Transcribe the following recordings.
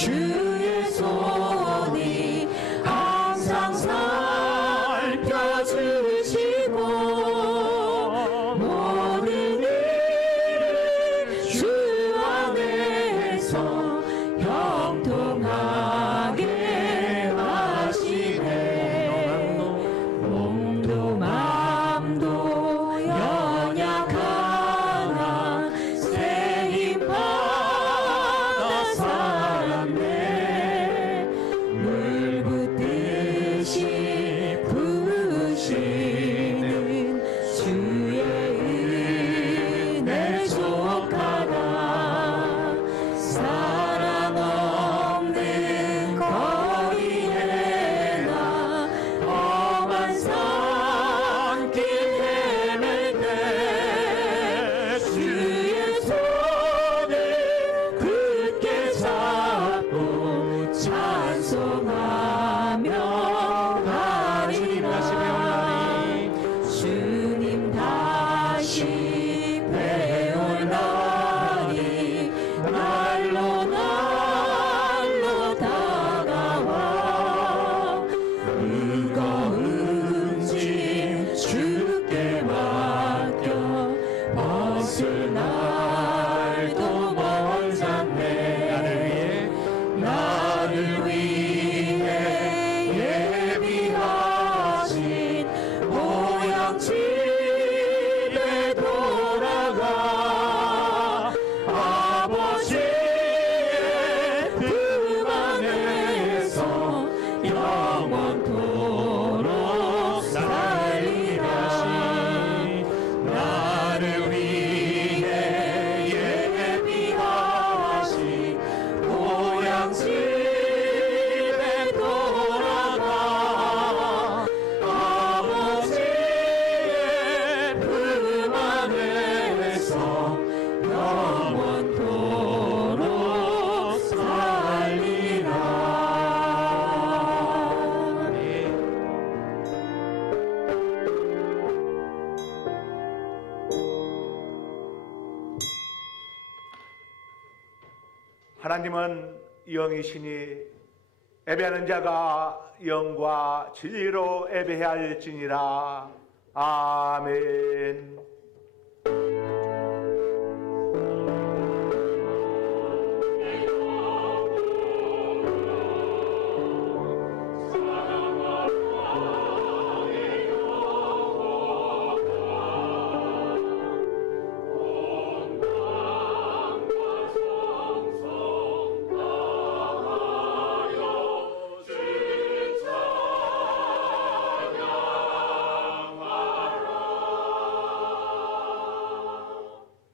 주의 손이 항상 살펴주시고 모든 일을 주 안에서 형통하게 하시네. 몸도 맘도 연약하나 새 힘 받아 살았네. 물 붓듯이 부으시는 주의 은혜 족하다. 사랑 없는 거리에 나 험한 산길 헤맬 때 주의 손을 굳게 잡고 찬송하며 가리라. 주님 다시 배울 날이 날로 날로 다가와. 무거운 짐 주께 맡겨 벗을 날도 멀잖네. 나를 위해 예비하신 보양집에 돌아가 아버지의 품 안에서 영원토록 살리라. 나를 위해 예비하신 보양집에 돌아가 아버지의 품 안에서 영원토록 살리라. 하나님은 영이시니 예배하는 자가 영과 진리로 예배할지니라. 아멘.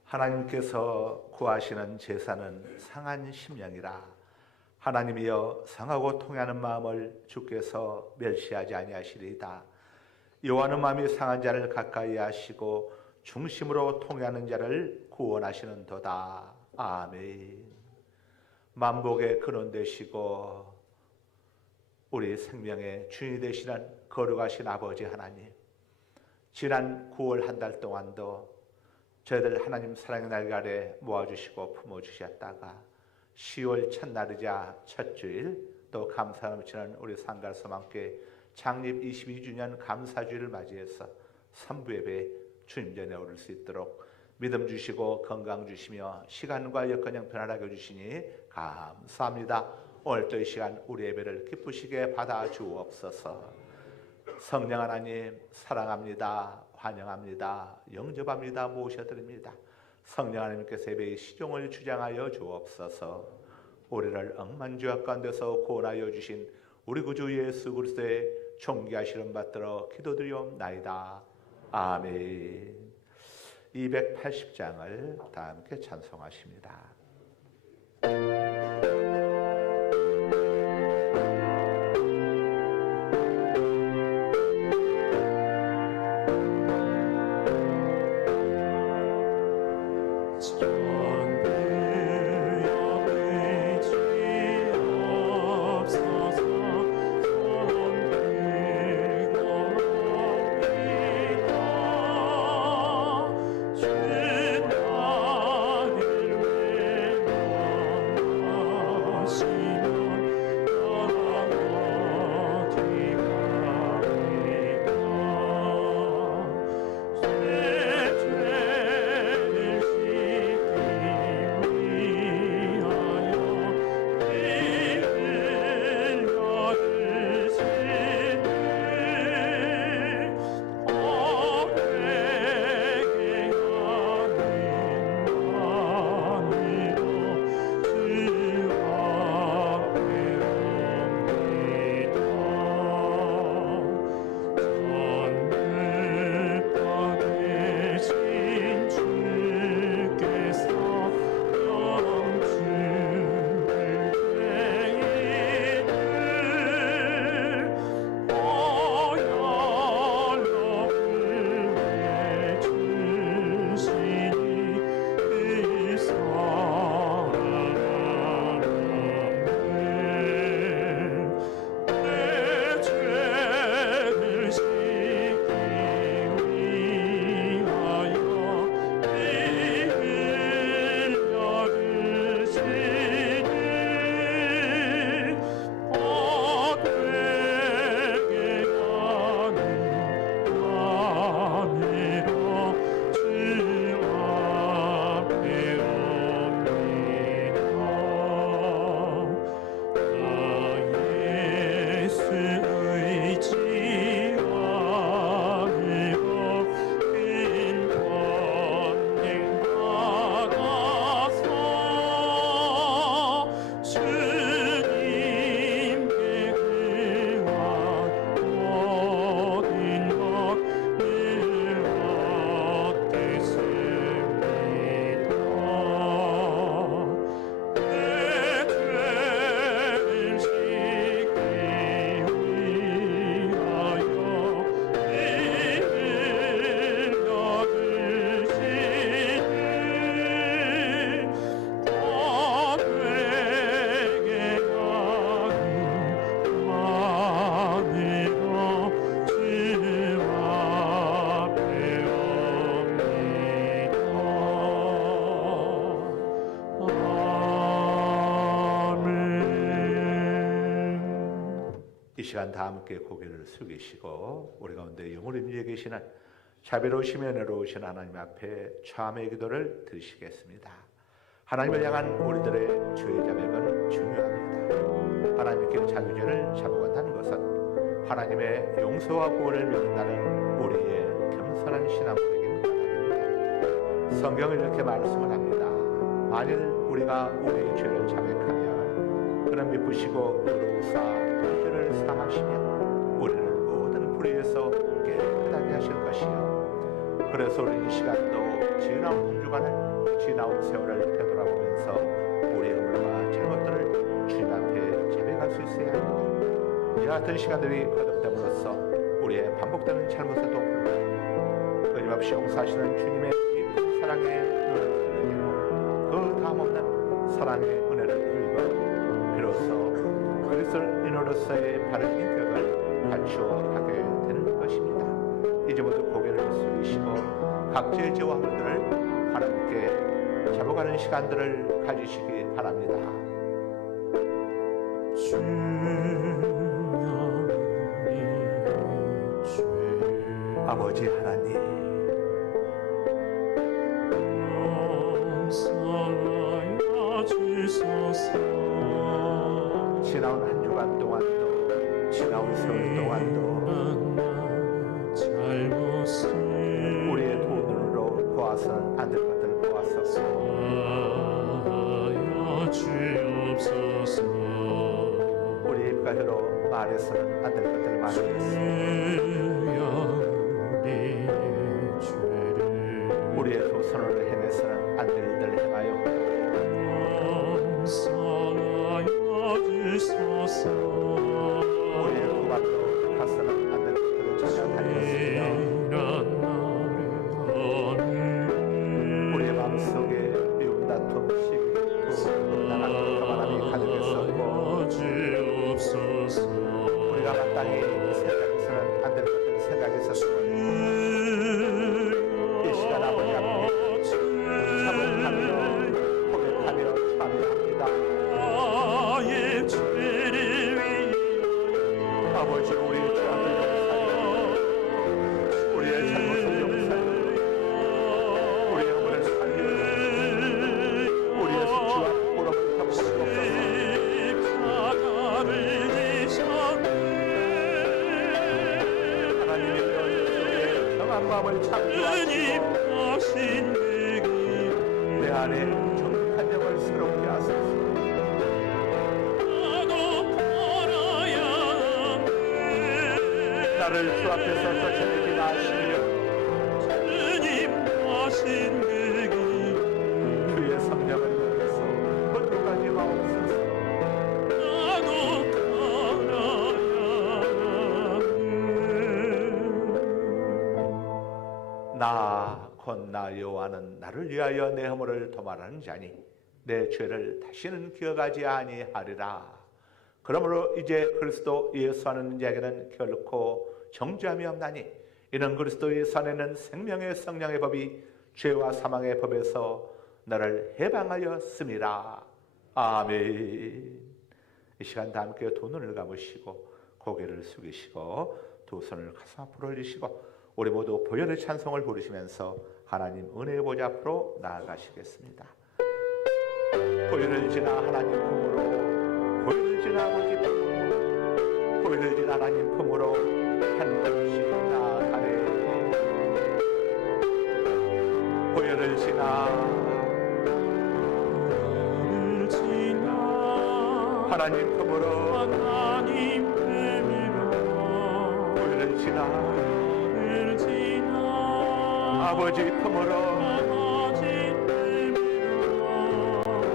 하나님께서 구하시는 제사는 상한 심령이라. 하나님이여 상하고 통하는 마음을 주께서 멸시하지 아니하시리이다. 여호와는 마음이 상한 자를 가까이 하시고 중심으로 통하는 자를 구원하시는도다. 아멘. 만복의 근원 되시고 우리 생명의 주인이 되시는 거룩하신 아버지 하나님, 지난 9월 한 달 동안도 저희들 하나님 사랑의 날가래 모아주시고 품어주셨다가 10월 첫날이자 첫 주일, 또 감사 넘치는 우리 상갈서망교회 창립 22주년 감사주일을 맞이해서 3부 예배 주님 전에 오를 수 있도록 믿음 주시고 건강 주시며 시간과 여건형 편안하게 해주시니 감사합니다. 오늘 또 이 시간 우리 예배를 기쁘시게 받아 주옵소서. 성령 하나님 사랑합니다. 환영합니다. 영접합니다. 모셔드립니다. 성령 하나님께서 예배의 시종을 주장하여 주옵소서. 우리를 억만주악 가운데서 구원하여 주신 우리 구주 예수 그리스도의 존귀하시는 받들어 기도드리옵나이다. 아멘. 280장을 다 함께 찬송하십니다. 주 나를 시간 다 함께 고개를 숙이시고 우리 가운데 영으로 임재 계시는 자비로우시며 은혜로우신 하나님 앞에 참회의 기도를 드리시겠습니다. 하나님을 향한 우리들의 죄의 자백은 중요합니다. 하나님께 자기 죄를 자복한다는 것은 하나님의 용서와 구원을 믿는다는 우리의 겸손한 신앙 고백인 바랍니다. 성경은 이렇게 말씀을 합니다. 만일 우리가 우리의 죄를 자백하면 그는 미쁘시고 의로우사 우리 죄를 사하시며 우리를 모든 불의에서 깨끗하게 하실 것이요. 그래서 우리 이 시간도 지나온 한 주간을 지나온 세월을 되돌아보면서 우리의 허물과 잘못들을 주님 앞에 자백할 수 있어야 합니다. 이 같은 시간들이 거듭됨으로써 우리의 반복되는 잘못에도 불구하고 끊임없이 용서하시는 주님의 깊은 사랑의 눈을 들리고 그 다음없는 사랑의 은혜를 누리고 비로소 그리스도를 인으로서의 바른 인격을 갖추어 가게 되는 것입니다. 이제 모두 고개를 숙이시고 각자의 죄와 허물들을 하나님께 잡아가는 시간들을 가지시기 바랍니다. 아버지 하나님, 지나온 한 주간 동안도 지나온 세월 동안도 우리의 두 눈으로 보아서는 안 될 것들을 보아서 우리의 입가대로 말해서는 안 될 것들을 말했습니다. 우리의 두 손으로 행해서는 안 될 일들을 행하였고 우리의 두 발로 가서는 안 될 것들을 전혀 우리의 마음속에 미움, 다툼, 시기, 나간 가만함이 가득했었고 우리가 마땅히 생각해서는 안 될 것들을 생각했었고 이 시간 아버지 앞에 자복하며 고백하며 참여합니다. 아버지 우리의 죄악을 용서하여 우리의 잘못을 용서하여 우리의 허물을 사하여 우리의 수치와 부끄러움을 덮으시옵소서. 하나님의 내 평안 마음을 창조하시고 내 안에 정직한 영을 새롭게 하소서. 나를 주 앞에서 쫓아내지 마시며 주의 성령을 통해서 거룩하지 마옵소서. 나 곧 나 여호와는 나를 위하여 내 허물을 도말하는 자니 내 죄를 다시는 기억하지 아니하리라. 그러므로 이제 그리스도 예수 안에 자에게는 결코 정죄함이 없나니 이는 그리스도 예수 안에는 생명의 성령의 법이 죄와 사망의 법에서 너를 해방하였음이라. 아멘. 이 시간 다 함께 두 눈을 감으시고 고개를 숙이시고 두 손을 가슴 앞으로 올리시고 우리 모두 보혈의 찬송을 부르시면서 하나님 은혜의 보좌 앞으로 나아가시겠습니다. 보혈을 지나 하나님 품으로, 보혈을 지나 아버지 품으로, 보혈을 지나 하나님 품으로 한 걸음씩 나아가네. 보혈을 지나 하나님 품으로, 보혈을 지나 아버지 품으로,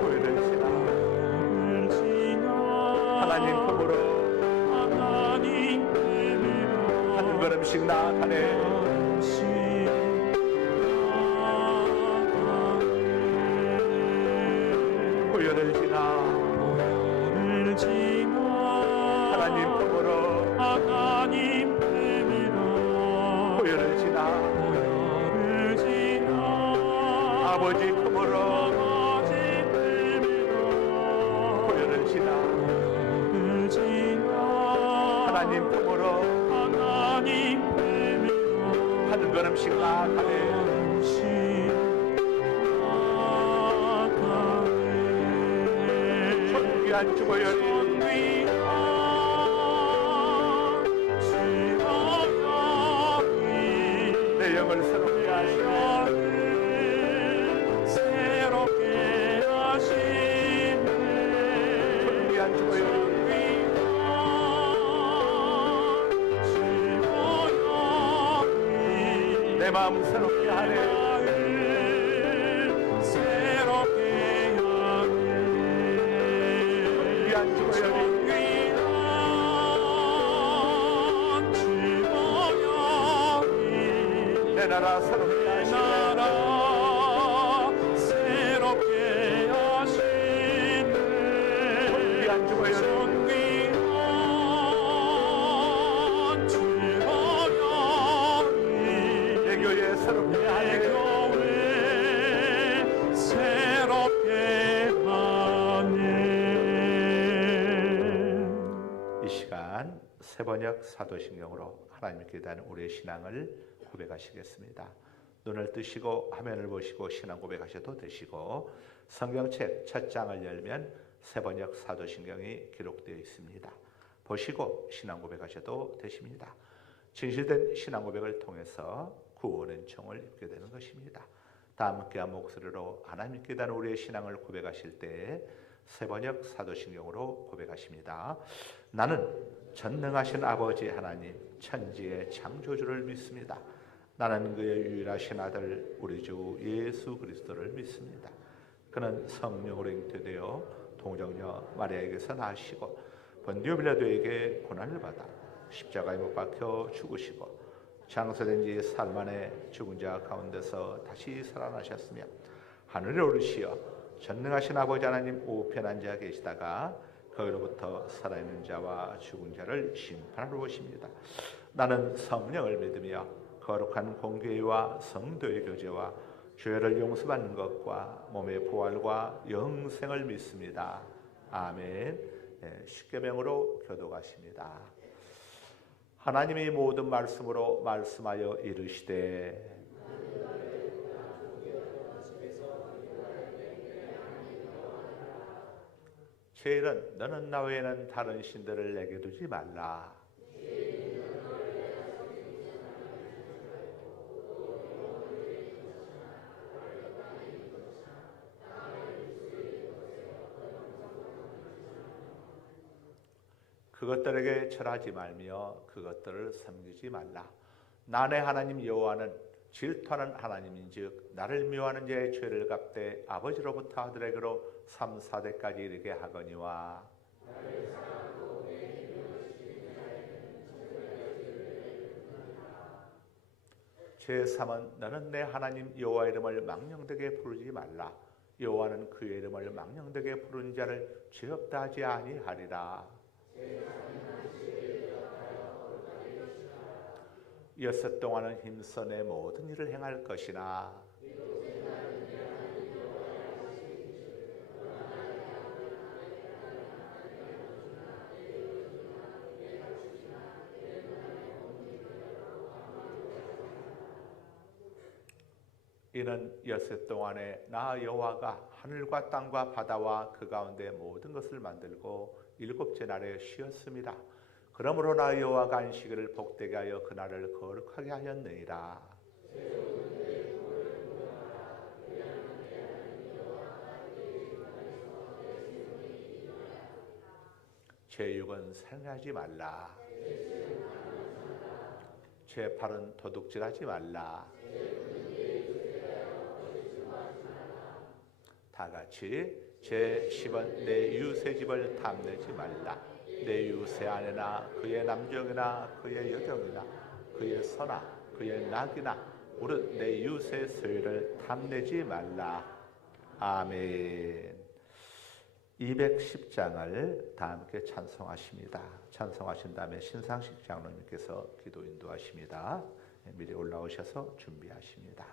보혈을 지나 하나님 품으로 한 걸음씩 나아가네. 보혈을 지나 하나님 품으로, 보혈을 지나 아버지 품으로, 보혈을 지나 하나님 품으로 하나님 품으로 한 걸음씩 나아가네. 존귀한 주보혈이 내 영을 새롭게 하시네. 존귀한 주보혈이 내 마음 새롭게 하네. 존귀한 주보혈이 내 나라 새롭게 하시네. 존귀한 주보혈이 내 교회 새롭게 하네. 이 시간 세번역 사도신경으로 하나님께 대한 우리의 신앙을 고백하시겠습니다. 눈을 뜨시고 화면을 보시고 신앙 고백하셔도 되시고 성경책 첫 장을 열면 세번역 사도신경이 기록되어 있습니다. 보시고 신앙 고백하셔도 되십니다. 진실된 신앙 고백을 통해서 구원의 총을 입게 되는 것입니다. 다 함께한 목소리로 하나님께 대한 우리의 신앙을 고백하실 때 세번역 사도신경으로 고백하십니다. 나는 전능하신 아버지 하나님 천지의 창조주를 믿습니다. 나는 그의 유일하신 아들 우리 주 예수 그리스도를 믿습니다. 그는 성령으로 잉태되어 동정녀 마리아에게서 나시고 본디오 빌라도에게 고난을 받아 십자가에 못 박혀 죽으시고 장사된 지 사흘 만에 죽은 자 가운데서 다시 살아나셨으며 하늘에 오르시어 전능하신 아버지 하나님 우편 앉아 계시다가 거기로부터 살아있는 자와 죽은 자를 심판하러 오십니다. 나는 성령을 믿으며 거룩한 공교회와 성도의 교제와 죄를 용서받는 것과 몸의 부활과 영생을 믿습니다. 아멘. 십계명으로 교독하십니다. 하나님이 모든 말씀으로 말씀하여 이르시되 제일은 너는 나 외에는 다른 신들을 내게 두지 말라. 그것들에게 절하지 말며 그것들을 섬기지 말라. 나네 하나님 여호와는 질투하는 하나님인즉 나를 미워하는 자의 죄를 갚되 아버지로부터 아들에게로 3, 4대까지 이르게 하거니와 제3은 너는 내 하나님 여호와 이름을 망령되게 부르지 말라. 여호와는 그의 이름을 망령되게 부르는 자를 죄 없다 하지 아니하리라. 여섯 동안은 힘써 내 모든 일을 행할 것이나 이는 여섯 동안에 나 여호와가 하늘과 땅과 바다와 그 가운데 모든 것을 만들고 일곱째 날에 쉬었습니다. 그러므로 나 여호와가 안식일을 복되게 하여 그날을 거룩하게 하였느니라. 제6은 살인하지 말라. 제8은 도둑질하지 말라. 다 같이 제10은 내 이웃의 집을 탐내지 말라. 내 이웃의 아내나 그의 남종이나 그의 여종이나 그의 소나 그의 낙이나 무릇 내 이웃의 소유를 탐내지 말라. 아멘. 210장을 다 함께 찬송하십니다. 찬송하신 다음에 신상식 장로님께서 기도 인도하십니다. 미리 올라오셔서 준비하십니다.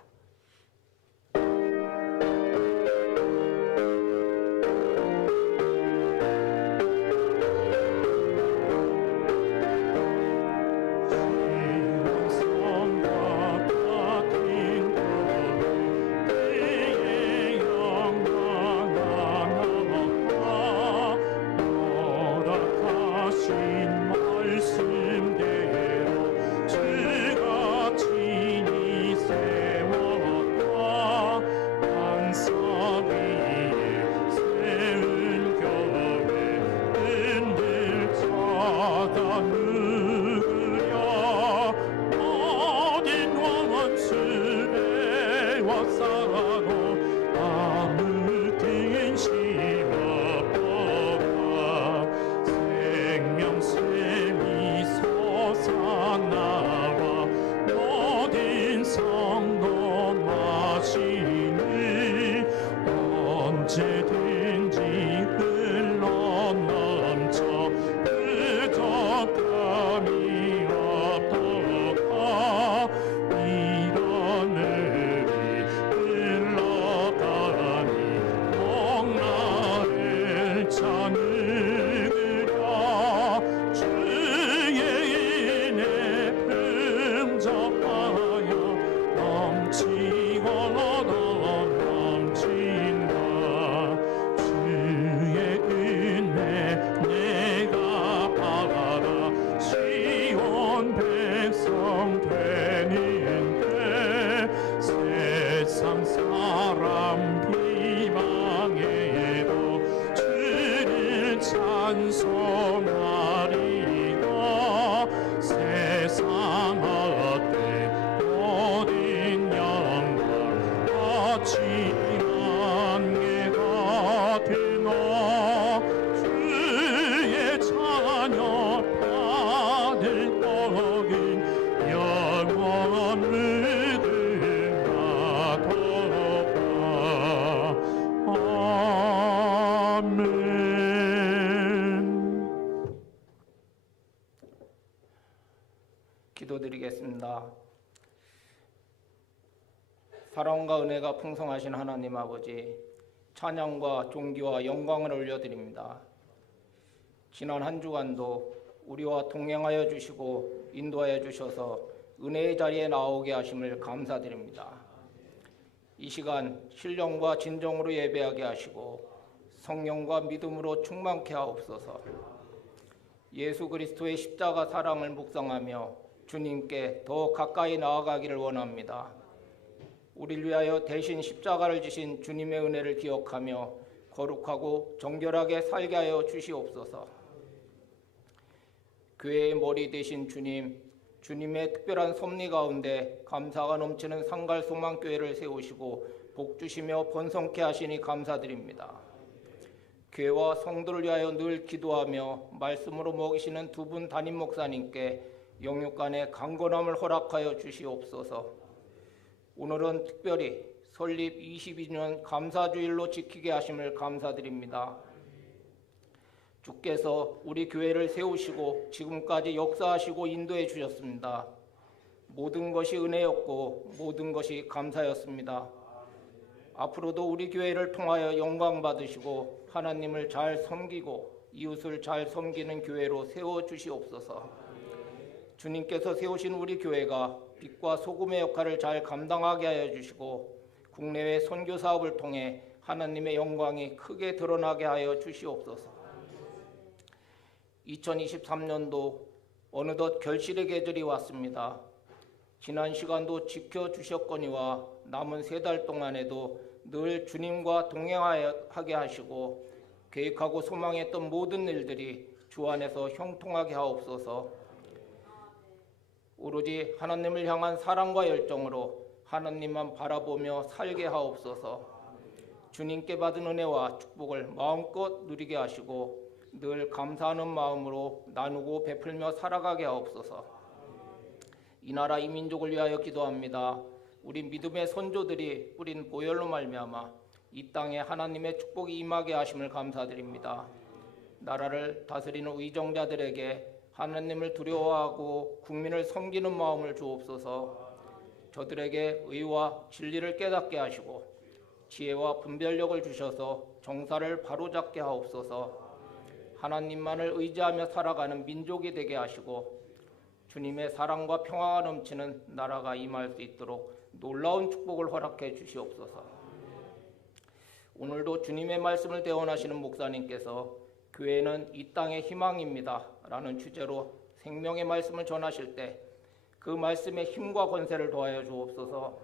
날마다 느려 어딘 원수를 왔사도 아무 근심 없도다 생명샘이 솟아나와 모든 성도 마시니 언제든지 흘러넘쳐 부족함이 없도다 이런 일이 흘러가니 목나를 찾으랴 주의 은혜 풍성하여 넘치고 넘친다 주의 은혜 내가 받아 시온 백성 되는데 세상 사람 비방해도 주를 찬송하리라 세상 어때 모든 영광 거친한 게 같으나 주의 자녀 받을 복은 영원 믿음하도다 아멘. 기도드리겠습니다. 사랑과 은혜가 풍성하신 하나님 아버지, 찬양과 존귀와 영광을 올려드립니다. 지난 한 주간도 우리와 동행하여 주시고 인도하여 주셔서 은혜의 자리에 나오게 하심을 감사드립니다. 이 시간 신령과 진정으로 예배하게 하시고 성령과 믿음으로 충만케 하옵소서. 예수 그리스도의 십자가 사랑을 묵상하며 주님께 더 가까이 나아가기를 원합니다. 우리를 위하여 대신 십자가를 지신 주님의 은혜를 기억하며 거룩하고 정결하게 살게 하여 주시옵소서. 교회의 머리 되신 주님, 주님의 특별한 섭리 가운데 감사가 넘치는 상갈소망교회를 세우시고 복 주시며 번성케 하시니 감사드립니다. 교회와 성도를 위하여 늘 기도하며 말씀으로 먹이시는 두 분 담임 목사님께 영육간의 강건함을 허락하여 주시옵소서. 오늘은 특별히 설립 22주년 감사주일로 지키게 하심을 감사드립니다. 주께서 우리 교회를 세우시고 지금까지 역사하시고 인도해 주셨습니다. 모든 것이 은혜였고 모든 것이 감사였습니다. 앞으로도 우리 교회를 통하여 영광 받으시고 하나님을 잘 섬기고 이웃을 잘 섬기는 교회로 세워 주시옵소서. 주님께서 세우신 우리 교회가 빛과 소금의 역할을 잘 감당하게 하여 주시고 국내외 선교 사업을 통해 하나님의 영광이 크게 드러나게 하여 주시옵소서. 2023년도 어느덧 결실의 계절이 왔습니다. 지난 시간도 지켜주셨거니와 남은 3달 동안에도 늘 주님과 동행하게 하시고 계획하고 소망했던 모든 일들이 주 안에서 형통하게 하옵소서. 오로지 하나님을 향한 사랑과 열정으로 하나님만 바라보며 살게 하옵소서. 주님께 받은 은혜와 축복을 마음껏 누리게 하시고 늘 감사하는 마음으로 나누고 베풀며 살아가게 하옵소서. 이 나라 이 민족을 위하여 기도합니다. 우리 믿음의 선조들이 뿌린 보혈로 말미암아 이 땅에 하나님의 축복이 임하게 하심을 감사드립니다. 나라를 다스리는 의정자들에게 하나님을 두려워하고 국민을 섬기는 마음을 주옵소서. 저들에게 의와 진리를 깨닫게 하시고 지혜와 분별력을 주셔서 정사를 바로잡게 하옵소서. 하나님만을 의지하며 살아가는 민족이 되게 하시고 주님의 사랑과 평화가 넘치는 나라가 임할 수 있도록 놀라운 축복을 허락해 주시옵소서. 오늘도 주님의 말씀을 대언하시는 목사님께서 교회는 이 땅의 희망입니다 라는 주제로 생명의 말씀을 전하실 때 그 말씀의 힘과 권세를 더하여 주옵소서.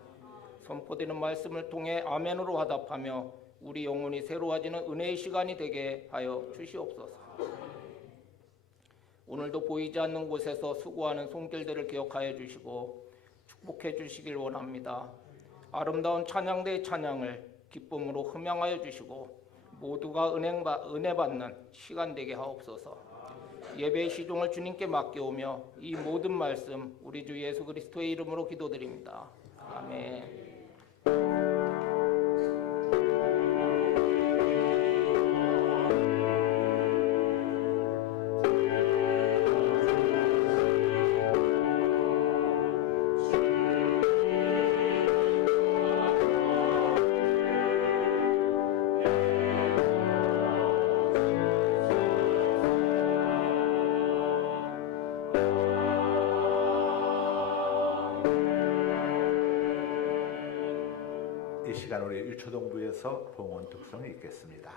선포되는 말씀을 통해 아멘으로 화답하며 우리 영혼이 새로워지는 은혜의 시간이 되게 하여 주시옵소서. 오늘도 보이지 않는 곳에서 수고하는 손길들을 기억하여 주시고 축복해 주시길 원합니다. 아름다운 찬양대의 찬양을 기쁨으로 흠양하여 주시고 모두가 은혜 받는 시간 되게 하옵소서. 예배의 시종을 주님께 맡겨오며 이 모든 말씀 우리 주 예수 그리스도의 이름으로 기도드립니다. 아멘. 이 시간 우리 유초동부에서 봉헌 독성이 있겠습니다.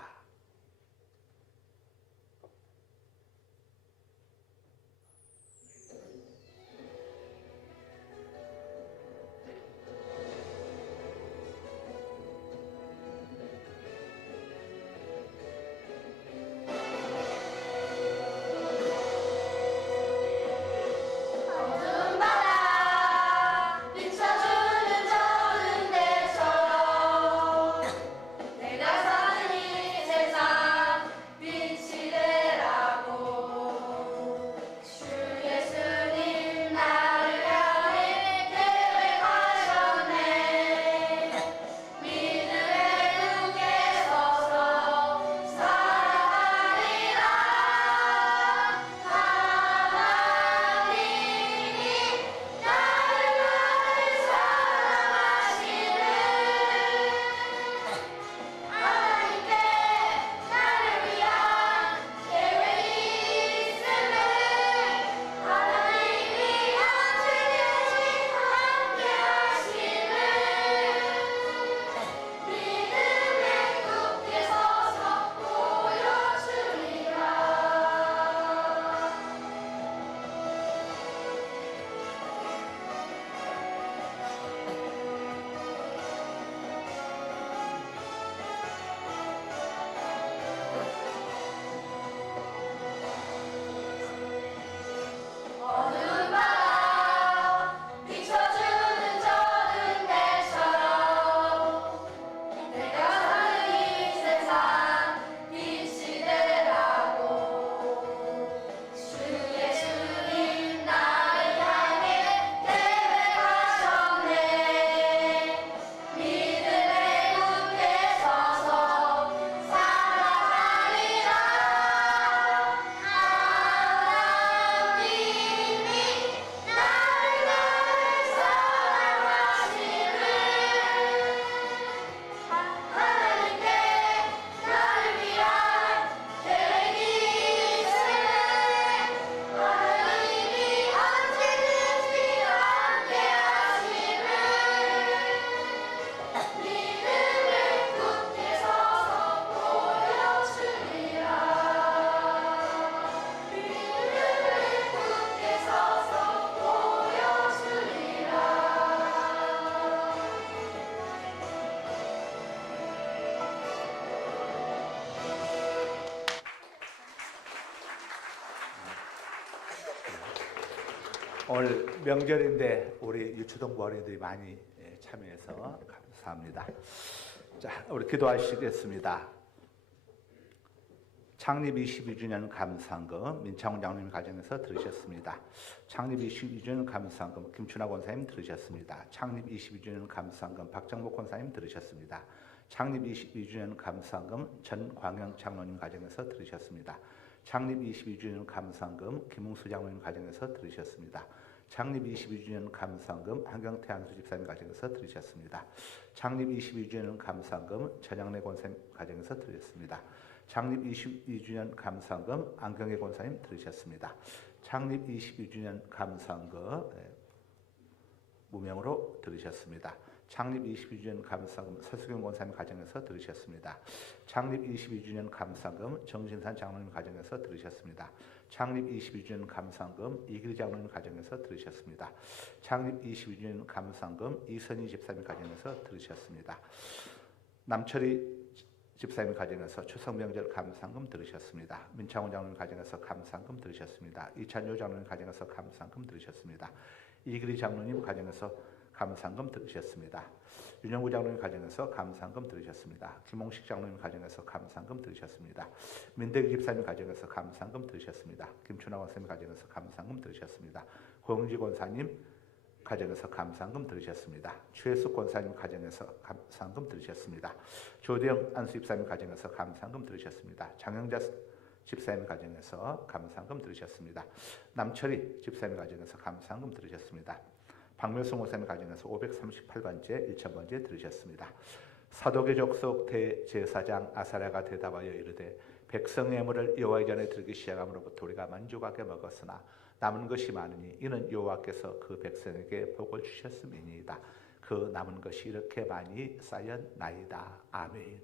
오늘 명절인데 우리 유초동부 어린이들이 많이 참여해서 감사합니다. 자, 우리 기도하시겠습니다. 창립 22주년 감사헌금 민창훈 장로님 가정에서 들으셨습니다. 창립 22주년 감사헌금 김춘하 권사님 들으셨습니다. 창립 22주년 감사헌금 박정복 권사님 들으셨습니다. 창립 22주년 감사헌금 전광영 장로님 가정에서 들으셨습니다. 창립 22주년 감사헌금 김웅수 장로님 가정에서 들으셨습니다. 창립 22주년 감사헌금 한경태 한수 집사님 가정에서 들으셨습니다. 창립 22주년 감사헌금 전양래 권사님 가정에서 들으셨습니다. 창립 22주년 감사헌금 안경혜 권사님 들으셨습니다. 창립 22주년 감사헌금 무명으로 들으셨습니다. 창립 22주년 감사헌금 서수경 권사님 가정에서 들으셨습니다. 창립 22주년 감사헌금 정신산 장로님 가정에서 들으셨습니다. 창립 22주년 감사헌금 이길 장로님 가정에서 들으셨습니다. 창립 22주년 감사헌금 이선희 집사님 가정에서 들으셨습니다. 남철이 집사님 가정에서 추석 명절 감사금 들으셨습니다. 민창훈 장로님 가정에서 감사금 들으셨습니다. 이찬효 장로님 가정에서 감사금 들으셨습니다. 이기리 장로님 가정에서 감사금 들으셨습니다. 윤영구 장로님 가정에서 감사금 들으셨습니다. 김홍식 장로님 가정에서 감사금 들으셨습니다. 민대기 집사님 가정에서 감사금 들으셨습니다. 김춘하 원사님 가정에서 감사금 들으셨습니다. 고영지 권사님 가정에서 감사금 들으셨습니다. 최숙 권사님 가정에서 감사금 들으셨습니다. 조대영 안수 집사님 가정에서 감사금 들으셨습니다. 장영자 집사님 가정에서 감사금 들으셨습니다. 남철희 집사님 가정에서 감사금 들으셨습니다. 박묘성 목사님 가정에서 538번째 1000번째 들으셨습니다. 사독의 족속 대제사장 아사랴가 대답하여 이르되 백성의 예물을 여호와의 전에 들기 시작함으로부터 우리가 만족하게 먹었으나 남은 것이 많으니 이는 여호와께서 그 백성에게 복을 주셨음이니이다. 그 남은 것이 이렇게 많이 쌓였나이다. 아멘.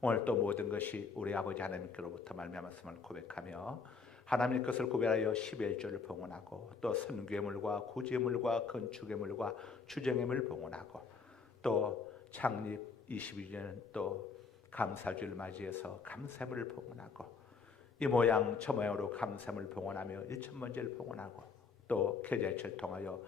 오늘 또 모든 것이 우리 아버지 하나님께로부터 말미암았음을 고백하며 하나님의 것을 구별하여 11조를 봉헌하고 또 선교예물과 구제물과 건축예물과 주정예물을 봉헌하고 또 창립 22주년 또 감사주를 맞이해서 감사물을 봉헌하고 이 모양 저 모양으로 감사물을 봉헌하며 1000번째를 봉헌하고 또 계좌이체를 통하여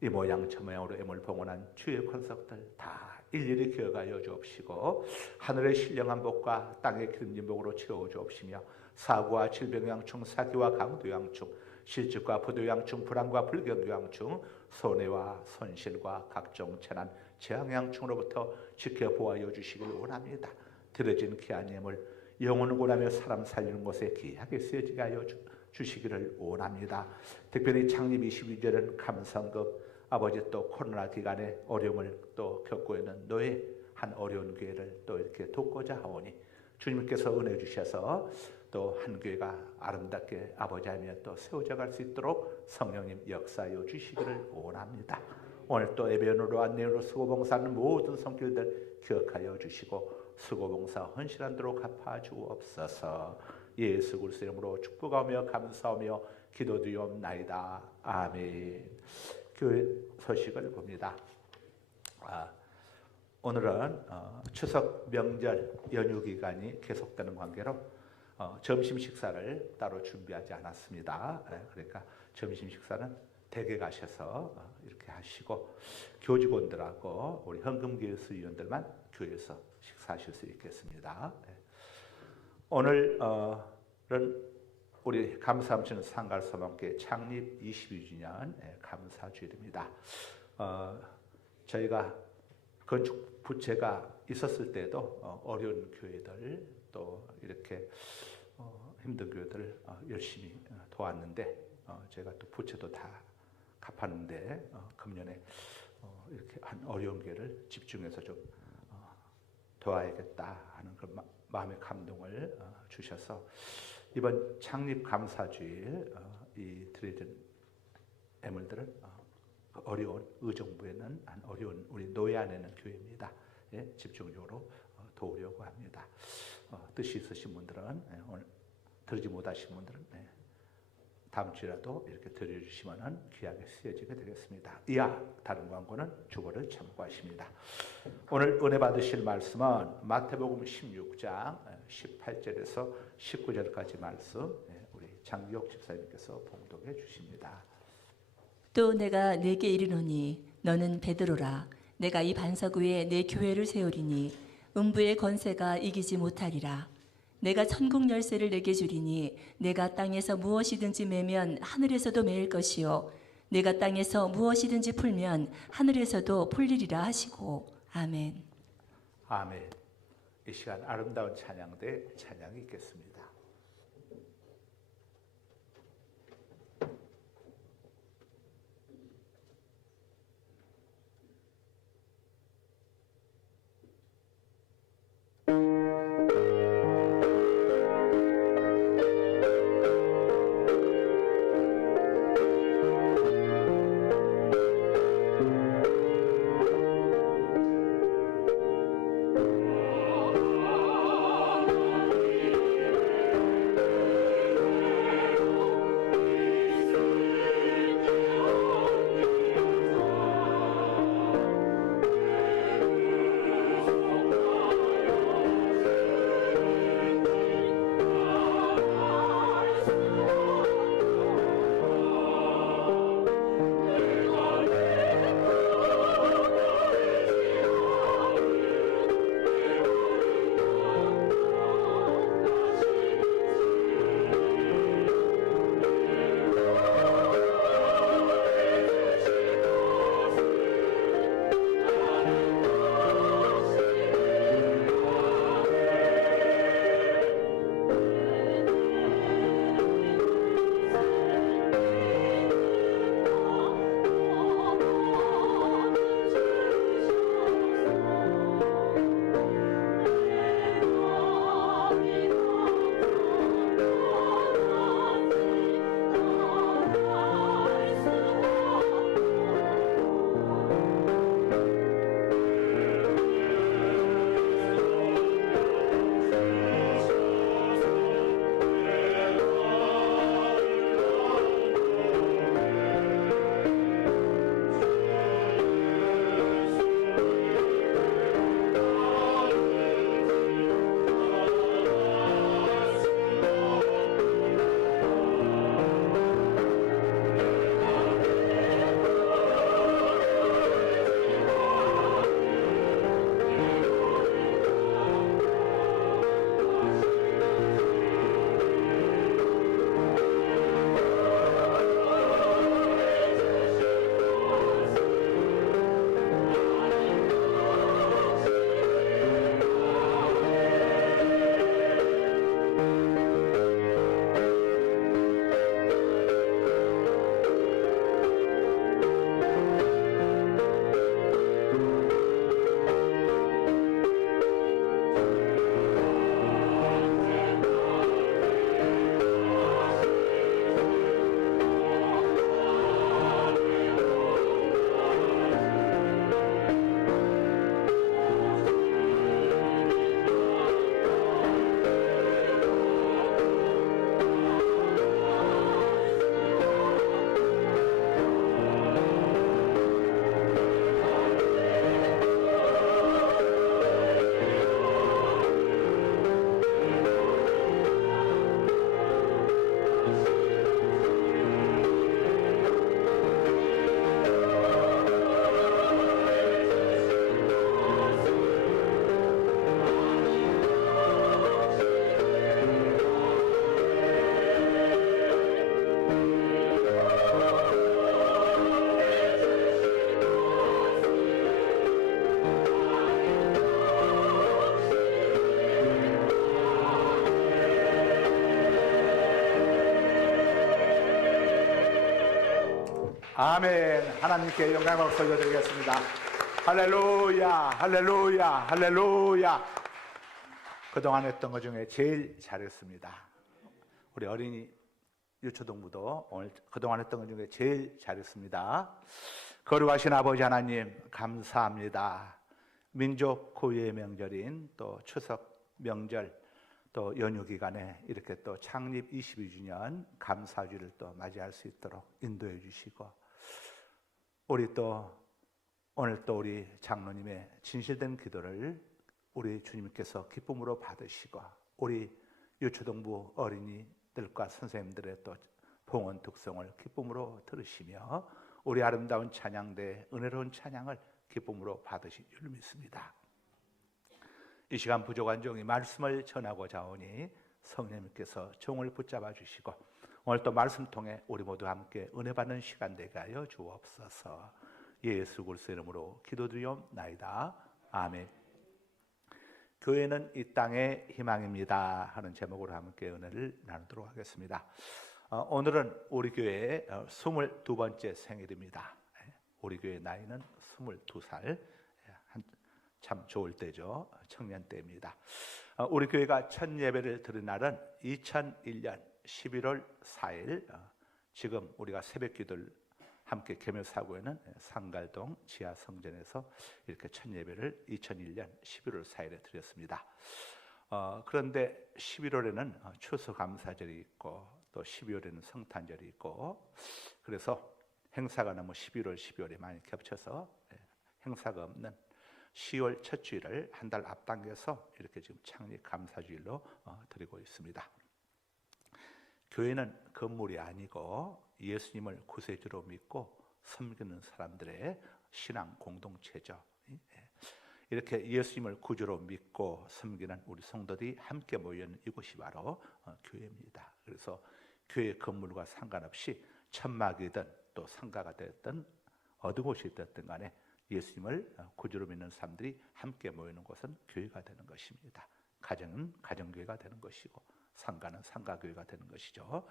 이 모양 저 모양으로 예물 봉헌한 주의 권속들 다 일일이 기억하여 주옵시고 하늘의 신령한 복과 땅의 기름진 복으로 채워 주옵시며 사고와 질병양충, 사기와 강도양충, 실직과 부도양충, 불안과 불경도양충, 손해와 손실과 각종 재난, 재앙양충으로부터 지켜 보호하여 주시길 원합니다. 들어진 귀한 예물, 영혼을 원하며 사람 살리는 곳에 귀하게 쓰여지게 하여 주시기를 원합니다. 특별히 창립 22주년 감사금, 아버지 또 코로나 기간에 어려움을 또 겪고 있는 노예 한 어려운 교회를 또 이렇게 돕고자 하오니 주님께서 은혜 주셔서 또 한 교회가 아름답게 아버지 하며 또 세워져 갈 수 있도록 성령님 역사하여 주시기를 원합니다. 오늘 또 예배원으로 안내로 수고봉사하는 모든 손길들 기억하여 주시고 수고봉사 헌신하도록 갚아 주옵소서. 예수 그리스도 이름으로 축복하며 감사하며 기도드리옵나이다. 아멘. 교회 소식을 봅니다. 오늘은 추석 명절 연휴 기간이 계속되는 관계로 점심 식사를 따로 준비하지 않았습니다. 그러니까 점심 식사는 댁에 가셔서 이렇게 하시고 교직원들하고 우리 헌금기획위원들만 교회에서 식사하실 수 있겠습니다. 오늘은 우리 감사함치는 상갈소망교회 창립 22주년 감사주일입니다. 저희가 건축 부채가 있었을 때도 어려운 교회들 또 이렇게 힘든 교회들을 열심히 도왔는데 제가 또 부채도 다 갚았는데 금년에 이렇게 한 어려운 교회를 집중해서 좀 도와야겠다 하는 그런 마음의 감동을 주셔서 이번 창립 감사주일 이 드려진 예물들은 어려운 의정부에는 한 어려운 우리 노예 안에는 교회입니다. 집중적으로 도우려고 합니다. 뜻이 있으신 분들은 오늘 드리지 못하신 분들은 다음 주라도 이렇게 드려주시면 귀하게 쓰여지게 되겠습니다. 이하 다른 광고는 주보를 참고하십니다. 오늘 은혜 받으실 말씀은 마태복음 16장 18절에서 19절까지 말씀 우리 장기옥 집사님께서 봉독해 주십니다. 또 내가 네게 이르노니 너는 베드로라. 내가 이 반석 위에 내 교회를 세우리니 음부의 권세가 이기지 못하리라. 내가 천국 열쇠를 내게 주리니 내가 땅에서 무엇이든지 매면 하늘에서도 매일 것이요 내가 땅에서 무엇이든지 풀면 하늘에서도 풀리리라 하시고. 아멘. 아멘. 이 시간 아름다운 찬양대 찬양이 있겠습니다. 아멘. 하나님께 영광을 돌려드리겠습니다. 할렐루야, 할렐루야, 할렐루야. 그동안 했던 것 중에 제일 잘했습니다. 우리 어린이 유초동부도 오늘 그동안 했던 것 중에 제일 잘했습니다. 거룩하신 아버지 하나님 감사합니다. 민족 고유의 명절인 또 추석 명절 또 연휴 기간에 이렇게 또 창립 22주년 감사주를 또 맞이할 수 있도록 인도해 주시고, 우리 또 오늘 또 우리 장로님의 진실된 기도를 우리 주님께서 기쁨으로 받으시고, 우리 유초동부 어린이들과 선생님들의 또 봉헌 특성을 기쁨으로 들으시며 우리 아름다운 찬양대 은혜로운 찬양을 기쁨으로 받으실 줄 믿습니다. 이 시간 부족한 종이 말씀을 전하고자 오니 성령님께서 종을 붙잡아 주시고 오늘 또 말씀 통해 우리 모두 함께 은혜 받는 시간 되게 하여 주옵소서. 예수 그리스도의 이름으로 기도드리옵나이다. 아멘. 교회는 이 땅의 희망입니다 하는 제목으로 함께 은혜를 나누도록 하겠습니다. 오늘은 우리 교회의 22번째 생일입니다. 우리 교회 나이는 22살, 참 좋을 때죠. 청년 때입니다. 우리 교회가 첫 예배를 드린 날은 2001년 11월 4일, 지금 우리가 새벽 기도를 함께 개묘사고에는 상갈동 지하 성전에서 이렇게 첫 예배를 2001년 11월 4일에 드렸습니다. 그런데 11월에는 추수감사절이 있고 또 12월에는 성탄절이 있고, 그래서 행사가 너무 11월, 12월에 많이 겹쳐서 행사가 없는 10월 첫 주일을 한 달 앞당겨서 이렇게 지금 창립 감사주일로 드리고 있습니다. 교회는 건물이 아니고 예수님을 구세주로 믿고 섬기는 사람들의 신앙 공동체죠. 이렇게 예수님을 구주로 믿고 섬기는 우리 성도들이 함께 모여있는 이곳이 바로 교회입니다. 그래서 교회 건물과 상관없이 천막이든 또 상가가 되었든 어느 곳이 되었든 간에 예수님을 구주로 믿는 사람들이 함께 모이는 곳은 교회가 되는 것입니다. 가정은 가정교회가 되는 것이고 상가는 상가교회가 되는 것이죠.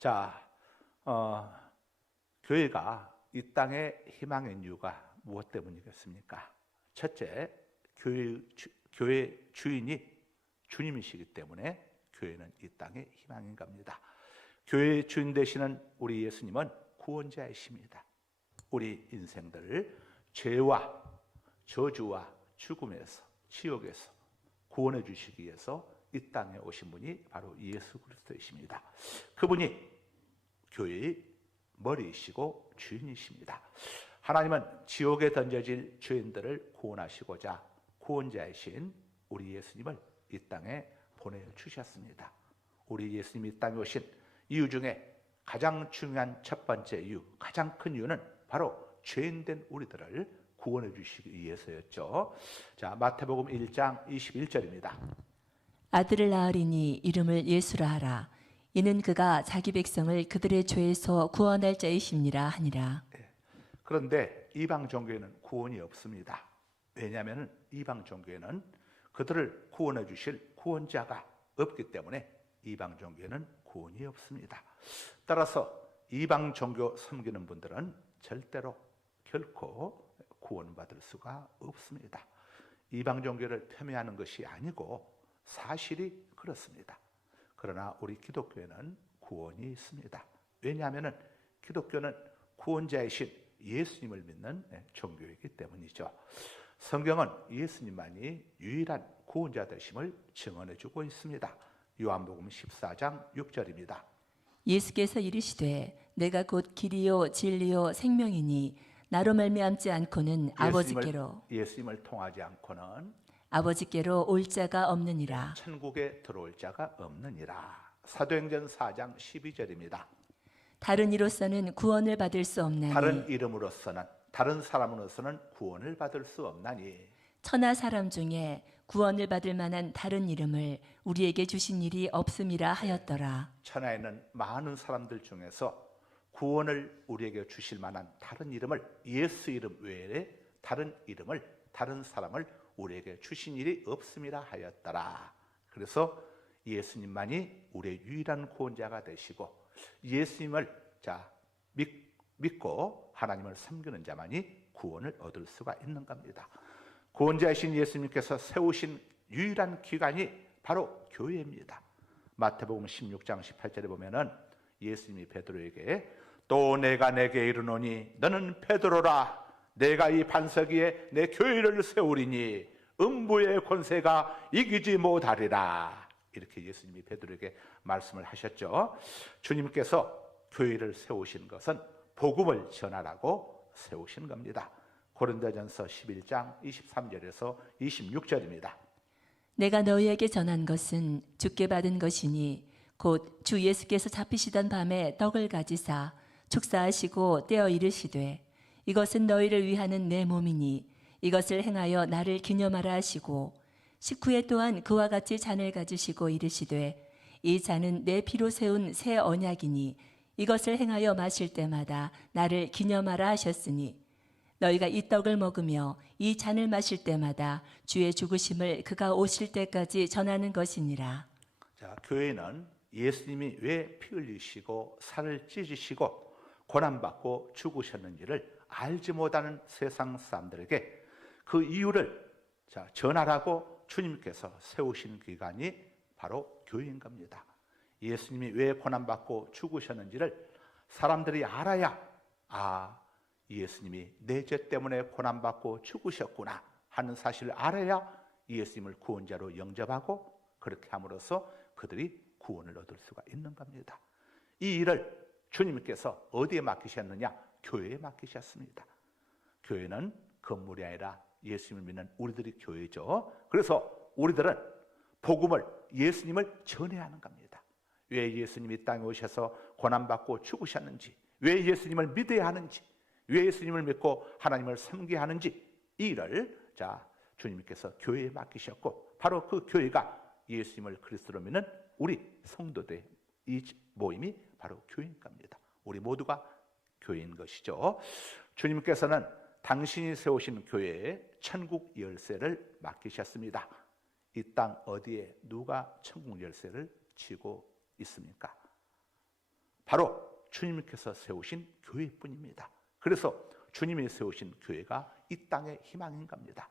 자, 교회가 이 땅의 희망의 이유가 무엇 때문이겠습니까? 첫째, 교회 주인이 주님이시기 때문에 교회는 이 땅의 희망인 겁니다. 교회의 주인 되시는 우리 예수님은 구원자이십니다. 우리 인생들을 죄와 저주와 죽음에서, 지옥에서 구원해 주시기 위해서 이 땅에 오신 분이 바로 예수 그리스도이십니다. 그분이 교회의 머리이시고 주인이십니다. 하나님은 지옥에 던져질 죄인들을 구원하시고자 구원자이신 우리 예수님을 이 땅에 보내주셨습니다. 우리 예수님이 이 땅에 오신 이유 중에 가장 중요한 첫 번째 이유, 가장 큰 이유는 바로 죄인된 우리들을 구원해 주시기 위해서였죠. 자, 마태복음 1장 21절입니다. 아들을 낳으리니 이름을 예수라 하라. 이는 그가 자기 백성을 그들의 죄에서 구원할 자이심니라 하니라. 그런데 이방 종교에는 구원이 없습니다. 왜냐하면 이방 종교에는 그들을 구원해 주실 구원자가 없기 때문에 이방 종교에는 구원이 없습니다. 따라서 이방 종교 섬기는 분들은 절대로 결코 구원받을 수가 없습니다. 이방 종교를 폄훼하는 것이 아니고 사실이 그렇습니다. 그러나 우리 기독교에는 구원이 있습니다. 왜냐하면 기독교는 구원자이신 예수님을 믿는 종교이기 때문이죠. 성경은 예수님만이 유일한 구원자 되심을 증언해주고 있습니다. 요한복음 14장 6절입니다. 예수께서 이르시되 내가 곧 길이요 진리요 생명이니 나로 말미암지 않고는 예수님을 통하지 않고는 아버지께로 올 자가 없느니라. 천국에 들어올 자가 없느니라. 사도행전 4장 12절입니다. 다른 이로서는 구원을 받을 수 없나니 다른 이름으로서는, 다른 사람으로서는 구원을 받을 수 없나니 천하 사람 중에 구원을 받을 만한 다른 이름을 우리에게 주신 일이 없음이라 하였더라. 천하에는 많은 사람들 중에서 구원을 우리에게 주실 만한 다른 이름을, 예수 이름 외에 다른 이름을, 다른 사람을 우리에게 주신 일이 없음이라 하였더라. 그래서 예수님만이 우리의 유일한 구원자가 되시고 예수님을 믿고 하나님을 섬기는 자만이 구원을 얻을 수가 있는 겁니다. 구원자이신 예수님께서 세우신 유일한 기관이 바로 교회입니다. 마태복음 16장 18절에 보면은 예수님이 베드로에게 또 내가 내게 이르노니 너는 베드로라 내가 이 반석 위에 내 교회를 세우리니 음부의 권세가 이기지 못하리라. 이렇게 예수님이 베드로에게 말씀을 하셨죠. 주님께서 교회를 세우신 것은 복음을 전하라고 세우신 겁니다. 고린도전서 11장 23절에서 26절입니다. 내가 너희에게 전한 것은 주께 받은 것이니 곧 주 예수께서 잡히시던 밤에 떡을 가지사 축사하시고 떼어 이르시되 이것은 너희를 위하는 내 몸이니 이것을 행하여 나를 기념하라 하시고 식후에 또한 그와 같이 잔을 가지시고 이르시되 이 잔은 내 피로 세운 새 언약이니 이것을 행하여 마실 때마다 나를 기념하라 하셨으니 너희가 이 떡을 먹으며 이 잔을 마실 때마다 주의 죽으심을 그가 오실 때까지 전하는 것이니라. 자, 교회는 예수님이 왜 피 흘리시고 살을 찢으시고 고난받고 죽으셨는지를 알지 못하는 세상 사람들에게 그 이유를 전하라고 주님께서 세우신 기관이 바로 교회인 겁니다. 예수님이 왜 고난받고 죽으셨는지를 사람들이 알아야 예수님이 내 죄 때문에 고난받고 죽으셨구나 하는 사실을 알아야 예수님을 구원자로 영접하고 그렇게 함으로써 그들이 구원을 얻을 수가 있는 겁니다. 이 일을 주님께서 어디에 맡기셨느냐? 교회에 맡기셨습니다. 교회는 건물이 아니라 예수님을 믿는 우리들이 교회죠. 그래서 우리들은 복음을 예수님을 전해야 하는 겁니다. 왜 예수님이 땅에 오셔서 고난받고 죽으셨는지, 왜 예수님을 믿어야 하는지, 왜 예수님을 믿고 하나님을 섬겨야 하는지 이 일을 주님께서 교회에 맡기셨고 바로 그 교회가 예수님을 그리스도로 믿는 우리 성도들의 이 모임이 바로 교회인 겁니다. 우리 모두가 교회인 것이죠. 주님께서는 당신이 세우신 교회에 천국 열쇠를 맡기셨습니다. 이 땅 어디에 누가 천국 열쇠를 쥐고 있습니까? 바로 주님께서 세우신 교회뿐입니다. 그래서 주님이 세우신 교회가 이 땅의 희망인 겁니다.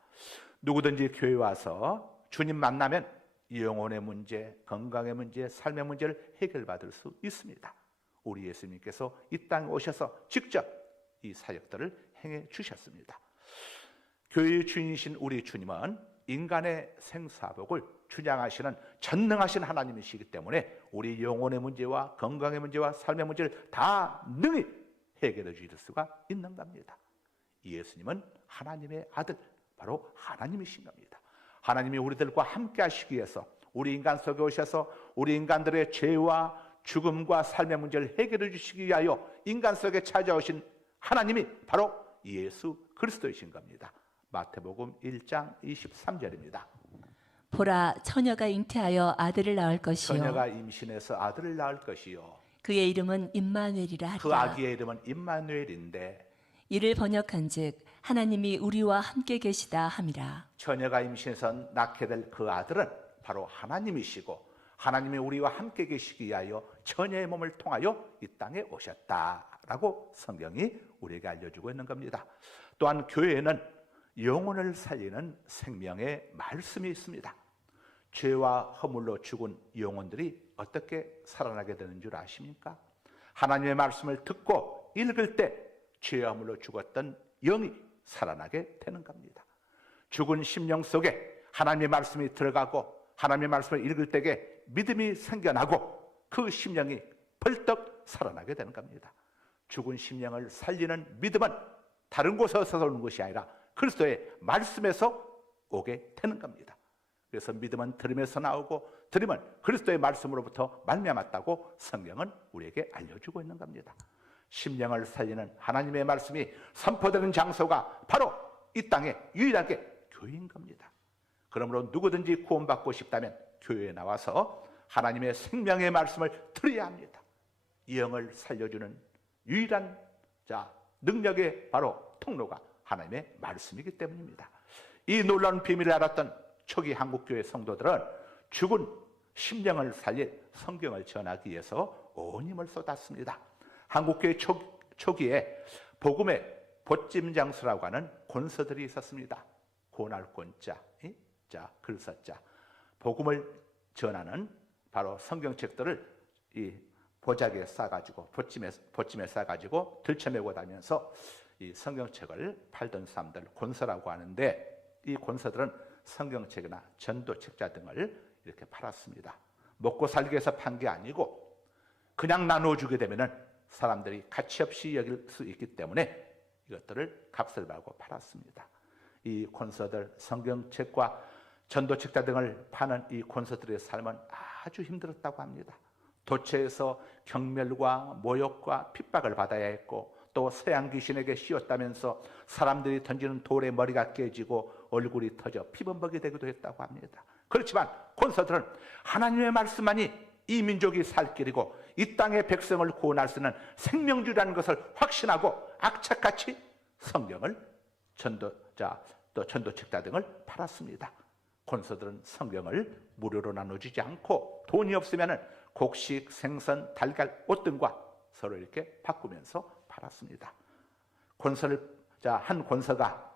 누구든지 교회 와서 주님 만나면 영혼의 문제, 건강의 문제, 삶의 문제를 해결받을 수 있습니다. 우리 예수님께서 이 땅에 오셔서 직접 이 사역들을 행해 주셨습니다. 교회의 주인이신 우리 주님은 인간의 생사복을 주장하시는 전능하신 하나님이시기 때문에 우리 영혼의 문제와 건강의 문제와 삶의 문제를 다 능히 해결해 주실 수가 있는 겁니다. 예수님은 하나님의 아들, 바로 하나님이신 겁니다. 하나님이 우리들과 함께 하시기 위해서 우리 인간 속에 오셔서 우리 인간들의 죄와 죽음과 삶의 문제를 해결해 주시기 위하여 인간 속에 찾아오신 하나님이 바로 예수 그리스도이신 겁니다. 마태복음 1장 23절입니다. 보라 처녀가 잉태하여 아들을 낳을 것이요 처녀가 임신해서 아들을 낳을 것이요 그의 이름은 임마누엘이라 하리라. 그 아기의 이름은 임마누엘인데 이를 번역한즉 하나님이 우리와 함께 계시다 함이라. 처녀가 임신해서 낳게 될 그 아들은 바로 하나님이시고 하나님이 우리와 함께 계시기 위하여 처녀의 몸을 통하여 이 땅에 오셨다라고 성경이 우리에게 알려주고 있는 겁니다. 또한 교회에는 영혼을 살리는 생명의 말씀이 있습니다. 죄와 허물로 죽은 영혼들이 어떻게 살아나게 되는 줄 아십니까? 하나님의 말씀을 듣고 읽을 때 죄와 허물로 죽었던 영이 살아나게 되는 겁니다. 죽은 심령 속에 하나님의 말씀이 들어가고 하나님의 말씀을 읽을 때에 믿음이 생겨나고 그 심령이 벌떡 살아나게 되는 겁니다. 죽은 심령을 살리는 믿음은 다른 곳에서 오는 것이 아니라 그리스도의 말씀에서 오게 되는 겁니다. 그래서 믿음은 들음에서 나오고 들음은 그리스도의 말씀으로부터 말미암았다고 성경은 우리에게 알려주고 있는 겁니다. 심령을 살리는 하나님의 말씀이 선포되는 장소가 바로 이 땅에 유일하게 교회인 겁니다. 그러므로 누구든지 구원받고 싶다면 교회에 나와서 하나님의 생명의 말씀을 들어야 합니다. 영을 살려주는 유일한 능력의 바로 통로가 하나님의 말씀이기 때문입니다. 이 놀라운 비밀을 알았던 초기 한국교회 성도들은 죽은 심령을 살릴 성경을 전하기 위해서 온 힘을 쏟았습니다. 한국교회 초기에 복음의 보찜장수라고 하는 권서들이 있었습니다. 고날 권자, 자, 글서자, 복음을 전하는 바로 성경책들을 이 보자기에 싸가지고 보찜에 싸가지고 들쳐메고 다니면서 이 성경책을 팔던 사람들 권서라고 하는데, 이 권서들은 성경책이나 전도책자 등을 이렇게 팔았습니다. 먹고 살기 위해서 판 게 아니고 그냥 나눠주게 되면은 사람들이 가치 없이 여길 수 있기 때문에 이것들을 값을 받고 팔았습니다. 이 권서들, 성경책과 전도책자 등을 파는 이 권서들의 삶은 아주 힘들었다고 합니다. 도처에서 경멸과 모욕과 핍박을 받아야 했고, 또 서양 귀신에게 씌웠다면서 사람들이 던지는 돌에 머리가 깨지고 얼굴이 터져 피범벅이 되기도 했다고 합니다. 그렇지만 권서들은 하나님의 말씀만이 이 민족이 살 길이고 이 땅의 백성을 구원할 수 있는 생명줄이라는 것을 확신하고 악착같이 성경을 전도자 또 전도책자 등을 팔았습니다. 권서들은 성경을 무료로 나눠주지 않고 돈이 없으면 곡식, 생선, 달걀, 옷 등과 서로 이렇게 바꾸면서 팔았습니다. 한 권서가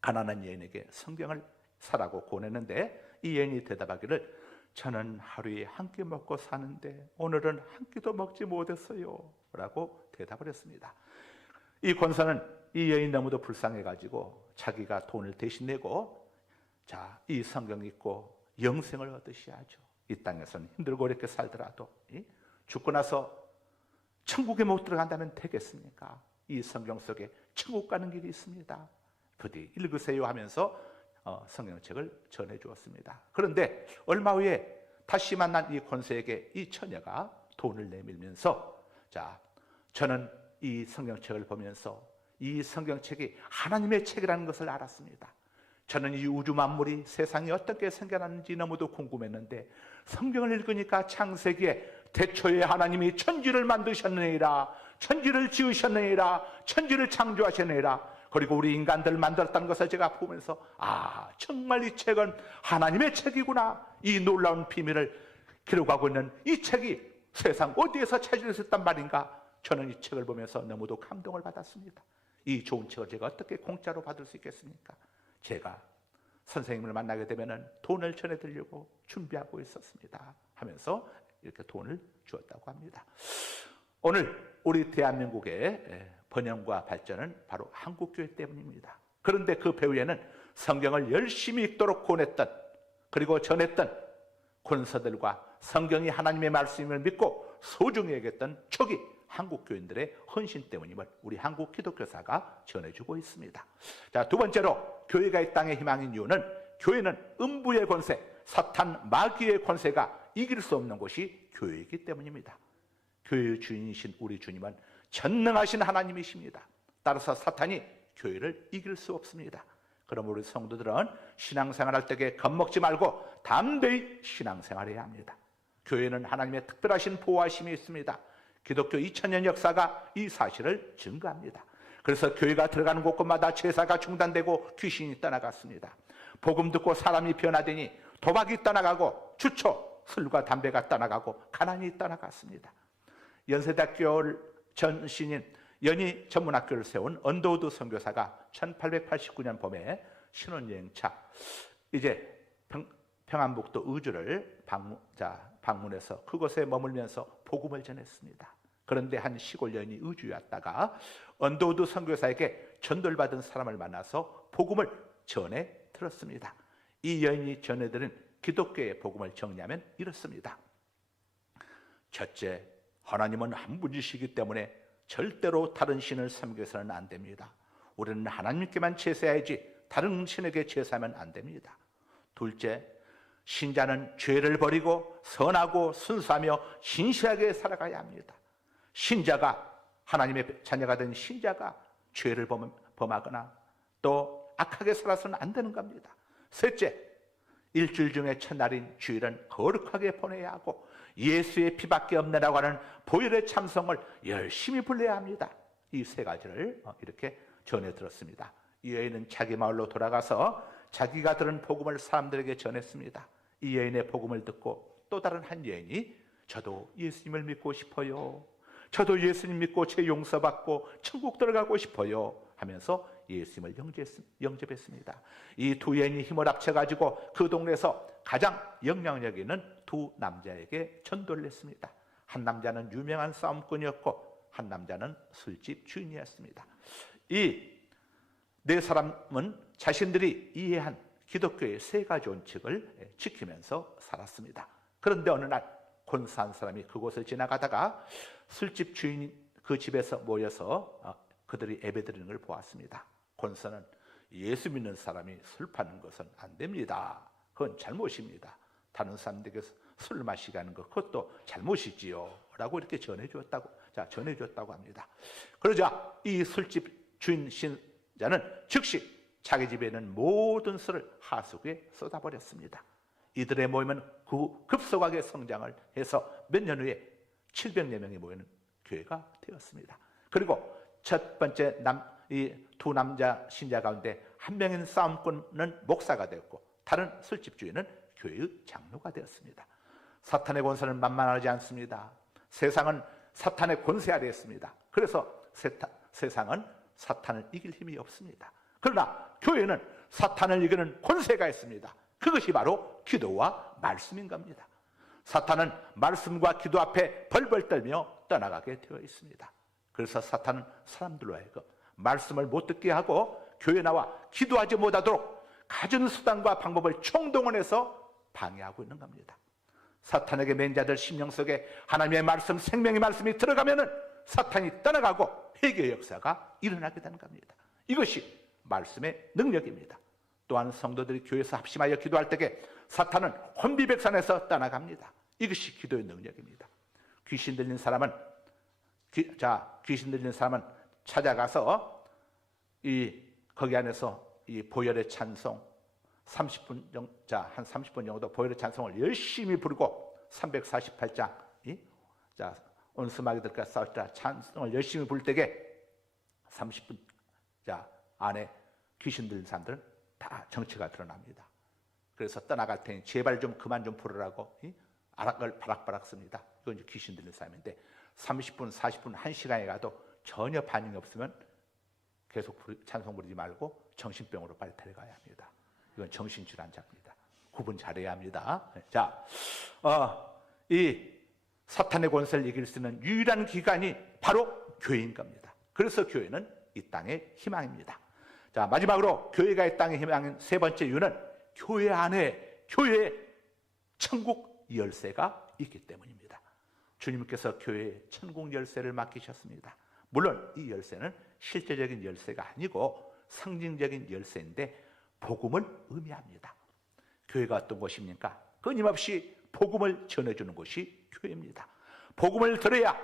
가난한 여인에게 성경을 사라고 권했는데, 이 여인이 대답하기를 저는 하루에 한 끼 먹고 사는데 오늘은 한 끼도 먹지 못했어요 라고 대답을 했습니다. 이 권서는 이 여인 너무도 불쌍해가지고 자기가 돈을 대신 내고 이 성경 읽고 영생을 얻으셔야죠. 이 땅에서는 힘들고 어렵게 살더라도 죽고 나서 천국에 못 들어간다면 되겠습니까? 이 성경 속에 천국 가는 길이 있습니다. 부디 읽으세요 하면서 성경책을 전해 주었습니다. 그런데 얼마 후에 다시 만난 이 권서에게 이 처녀가 돈을 내밀면서 저는 이 성경책을 보면서 이 성경책이 하나님의 책이라는 것을 알았습니다. 저는 이 우주 만물이 세상이 어떻게 생겨났는지 너무도 궁금했는데 성경을 읽으니까 창세기에 태초에 하나님이 천지를 만드셨느니라, 천지를 지으셨느니라, 천지를 창조하셨느니라, 그리고 우리 인간들을 만들었다는 것을 제가 보면서 정말 이 책은 하나님의 책이구나, 이 놀라운 비밀을 기록하고 있는 이 책이 세상 어디에서 찾을 수 있단 말인가. 저는 이 책을 보면서 너무도 감동을 받았습니다. 이 좋은 책을 제가 어떻게 공짜로 받을 수 있겠습니까? 제가 선생님을 만나게 되면 돈을 전해드리려고 준비하고 있었습니다 하면서 이렇게 돈을 주었다고 합니다. 오늘 우리 대한민국의 번영과 발전은 바로 한국교회 때문입니다. 그런데 그 배후에는 성경을 열심히 읽도록 권했던, 그리고 전했던 권서들과 성경이 하나님의 말씀임을 믿고 소중히 여겼던 초기 한국교인들의 헌신 때문임을 우리 한국 기독교사가 전해주고 있습니다. 두 번째로 교회가 이 땅의 희망인 이유는, 교회는 음부의 권세, 사탄 마귀의 권세가 이길 수 없는 곳이 교회이기 때문입니다. 교회의 주인이신 우리 주님은 전능하신 하나님이십니다. 따라서 사탄이 교회를 이길 수 없습니다. 그럼 우리 성도들은 신앙생활할 때에 겁먹지 말고 담대히 신앙생활해야 합니다. 교회는 하나님의 특별하신 보호하심이 있습니다. 기독교 2000년 역사가 이 사실을 증거합니다. 그래서 교회가 들어가는 곳곳마다 제사가 중단되고 귀신이 떠나갔습니다. 복음 듣고 사람이 변화되니 도박이 떠나가고 주초, 술과 담배가 떠나가고 가난이 떠나갔습니다. 연세대학교 전신인 연희 전문학교를 세운 언더우드 선교사가 1889년 봄에 신혼여행차 이제 평안북도 의주를 방문해서 그곳에 머물면서 복음을 전했습니다. 그런데 한 시골 여인이 의주에 왔다가 언더우드 선교사에게 전도를 받은 사람을 만나서 복음을 전해 들었습니다. 이 여인이 전해드린 기독교의 복음을 정리하면 이렇습니다. 첫째, 하나님은 한 분이시기 때문에 절대로 다른 신을 섬겨서는 안 됩니다. 우리는 하나님께만 제사해야지 다른 신에게 제사하면 안 됩니다. 둘째, 신자는 죄를 버리고 선하고 순수하며 신실하게 살아가야 합니다. 신자가, 하나님의 자녀가 된 신자가 죄를 범하거나 또 악하게 살아서는 안 되는 겁니다. 셋째, 일주일 중에 첫날인 주일은 거룩하게 보내야 하고 예수의 피밖에 없느라고 하는 보혈의 참성을 열심히 불러야 합니다. 이 세 가지를 이렇게 전해 들었습니다. 이 여인은 자기 마을로 돌아가서 자기가 들은 복음을 사람들에게 전했습니다. 이 여인의 복음을 듣고 또 다른 한 여인이 저도 예수님을 믿고 싶어요. 저도 예수님 믿고 죄 용서받고 천국 들어가고 싶어요 하면서 예수님을 영접했습니다. 이 두 여인이 힘을 합쳐가지고 그 동네에서 가장 영향력 있는 두 남자에게 전도를 했습니다. 한 남자는 유명한 싸움꾼이었고 한 남자는 술집 주인이었습니다. 이 네 사람은 자신들이 이해한 기독교의 세 가지 원칙을 지키면서 살았습니다. 그런데 어느 날 권사한 사람이 그곳을 지나가다가 술집 주인 그 집에서 모여서 그들이 예배드리는 걸 보았습니다. 권사는 예수 믿는 사람이 술 파는 것은 안 됩니다. 그건 잘못입니다. 다른 사람들에게 술을 마시게 하는 것 그것도 잘못이지요 라고 이렇게 전해줬다고 합니다. 그러자 이 술집 주인 신자는 즉시 자기 집에 있는 모든 술을 하수구에 쏟아버렸습니다. 이들의 모임은 급속하게 성장을 해서 몇 년 후에 700여 명이 모이는 교회가 되었습니다. 그리고 첫 번째 이 두 남자 신자 가운데 한 명인 싸움꾼은 목사가 되었고 다른 술집 주인은 교회의 장로가 되었습니다. 사탄의 권세는 만만하지 않습니다. 세상은 사탄의 권세 아래에 있습니다. 그래서 세상은 사탄을 이길 힘이 없습니다. 그러나 교회는 사탄을 이기는 권세가 있습니다. 그것이 바로 기도와 말씀인 겁니다. 사탄은 말씀과 기도 앞에 벌벌 떨며 떠나가게 되어 있습니다. 그래서 사탄은 사람들로 하여금 말씀을 못 듣게 하고 교회 나와 기도하지 못하도록 갖은 수단과 방법을 총동원해서 방해하고 있는 겁니다. 사탄에게 맨 자들 심령 속에 하나님의 말씀, 생명의 말씀이 들어가면은 사탄이 떠나가고 회개의 역사가 일어나게 되는 겁니다. 이것이 말씀의 능력입니다. 또한 성도들이 교회에서 합심하여 기도할 때에 사탄은 혼비백산에서 떠나갑니다. 이것이 기도의 능력입니다. 귀신 들린 사람은 찾아가서 거기 안에서 이 보혈의 찬송 30분 정도 보혈의 찬송을 열심히 부르고 348장 온수마귀들과 싸울 때 찬송을 열심히 부를 때에 30분 안에 귀신 들린 사람들은 다 정체가 드러납니다. 그래서 떠나갈 테니 제발 좀 그만 좀 부르라고 아락을 바락바락 씁니다. 이건 이제 귀신 들린 사람인데 30분, 40분, 1시간에 가도 전혀 반응이 없으면 계속 찬송 부르지 말고 정신병으로 빨리 데려가야 합니다. 이건 정신질환자입니다. 구분 잘해야 합니다. 이 사탄의 권세를 이길 수 있는 유일한 기관이 바로 교회인 겁니다. 그래서 교회는 이 땅의 희망입니다. 자, 마지막으로 교회가 이 땅의 희망인 세 번째 이유는 교회 안에 교회에 천국 열쇠가 있기 때문입니다. 주님께서 교회에 천국 열쇠를 맡기셨습니다. 물론 이 열쇠는 실제적인 열쇠가 아니고 상징적인 열쇠인데 복음을 의미합니다. 교회가 어떤 곳입니까? 끊임없이 복음을 전해주는 곳이 교회입니다. 복음을 들어야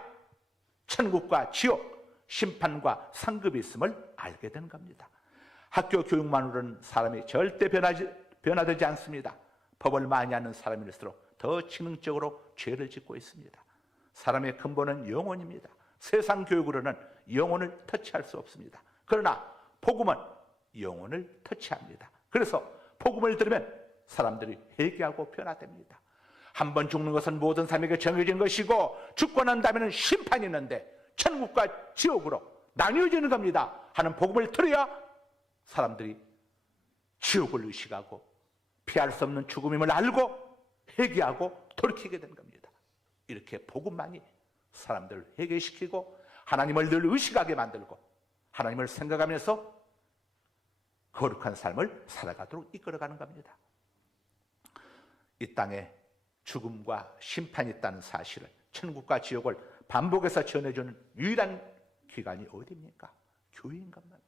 천국과 지옥, 심판과 상급이 있음을 알게 되는 겁니다. 학교 교육만으로는 사람이 절대 변화되지 않습니다. 법을 많이 아는 사람일수록 더 지능적으로 죄를 짓고 있습니다. 사람의 근본은 영혼입니다. 세상 교육으로는 영혼을 터치할 수 없습니다. 그러나 복음은 영혼을 터치합니다. 그래서 복음을 들으면 사람들이 회개하고 변화됩니다. 한 번 죽는 것은 모든 사람에게 정해진 것이고 죽고 난 다음에는 심판이 있는데 천국과 지옥으로 나뉘어지는 겁니다 하는 복음을 들어야 사람들이 지옥을 의식하고 피할 수 없는 죽음임을 알고 회개하고 돌이키게 되는 겁니다. 이렇게 복음만이 사람들을 회개시키고 하나님을 늘 의식하게 만들고 하나님을 생각하면서 거룩한 삶을 살아가도록 이끌어가는 겁니다. 이 땅에 죽음과 심판이 있다는 사실을, 천국과 지옥을 반복해서 전해주는 유일한 기관이 어디입니까? 교회인 겁니다.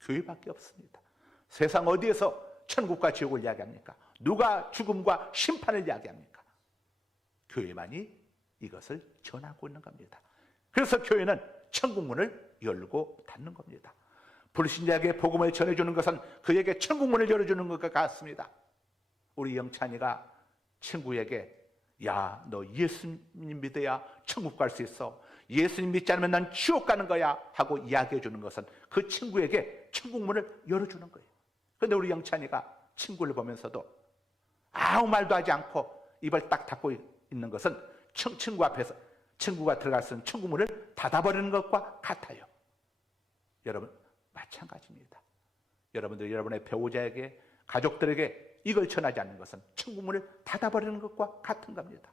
교회밖에 없습니다. 세상 어디에서 천국과 지옥을 이야기합니까? 누가 죽음과 심판을 이야기합니까? 교회만이 이것을 전하고 있는 겁니다. 그래서 교회는 천국문을 열고 닫는 겁니다. 불신자에게 복음을 전해주는 것은 그에게 천국문을 열어주는 것과 같습니다. 우리 영찬이가 친구에게 야, 너 예수님 믿어야 천국 갈 수 있어. 예수님 믿지 않으면 난 지옥 가는 거야 하고 이야기해 주는 것은 그 친구에게 천국문을 열어주는 거예요. 그런데 우리 영찬이가 친구를 보면서도 아무 말도 하지 않고 입을 딱 닫고 있는 것은 친구 앞에서 친구가 들어갔으면 친구 문을 닫아버리는 것과 같아요. 여러분 마찬가지입니다. 여러분들 여러분의 배우자에게 가족들에게 이걸 전하지 않는 것은 친구 문을 닫아버리는 것과 같은 겁니다.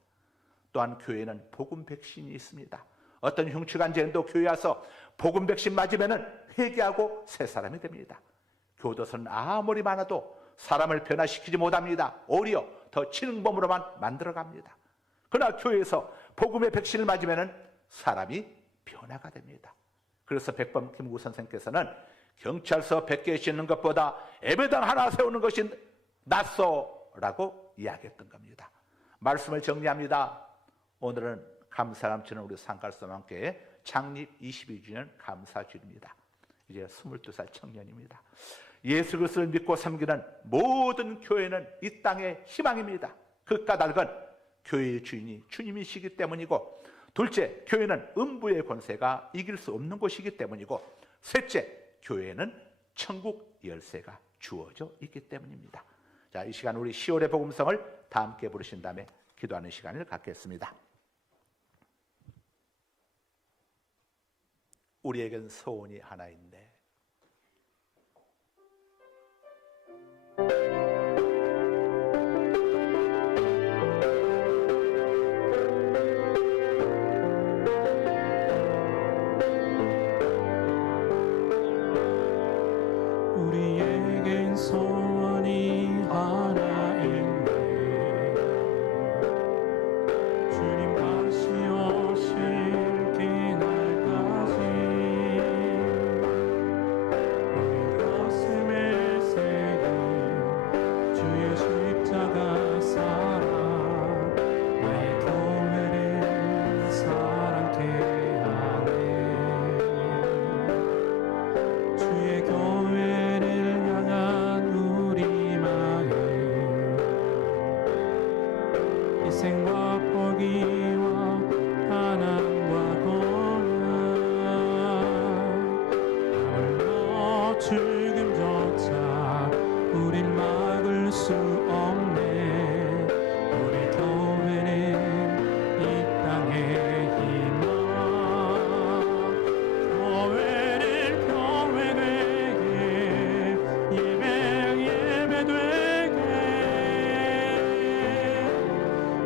또한 교회는 복음 백신이 있습니다. 어떤 흉측한 죄인도 교회 와서 복음 백신 맞으면 회개하고 새 사람이 됩니다. 교도소는 아무리 많아도 사람을 변화시키지 못합니다. 오히려 더 진흥범으로만 만들어갑니다. 그러나 교회에서 복음의 백신을 맞으면 사람이 변화가 됩니다. 그래서 백범 김구 선생께서는 경찰서 100개 씻는 것보다 예배당 하나 세우는 것이 낫소라고 이야기했던 겁니다. 말씀을 정리합니다. 오늘은 감사가 넘치는 우리 상갈소망교회 창립 22주년 감사주일입니다. 이제 22살 청년입니다. 예수 그리스도를 믿고 섬기는 모든 교회는 이 땅의 희망입니다. 그 까닭은 교회의 주인이 주님이시기 때문이고, 둘째, 교회는 음부의 권세가 이길 수 없는 곳이기 때문이고, 셋째, 교회는 천국 열쇠가 주어져 있기 때문입니다. 자, 이 시간 우리 10월의 복음성을 다 함께 부르신 다음에 기도하는 시간을 갖겠습니다. 우리에겐 소원이 하나 있네. 우리에겐 소원이 하나 있네. 주님 다시 오실 그날까지 우리 가슴에 새긴 주의 십자가 사랑, 나의 교회를 사랑케 하네. 주의 교회를 향한 우리 마음, 희생과 포기와 가난과 고난, 홀로 죽음조차 우릴 막을 수 없네. 우리 교회는 이 땅의 희망, 교회를 교회되게, 예배되게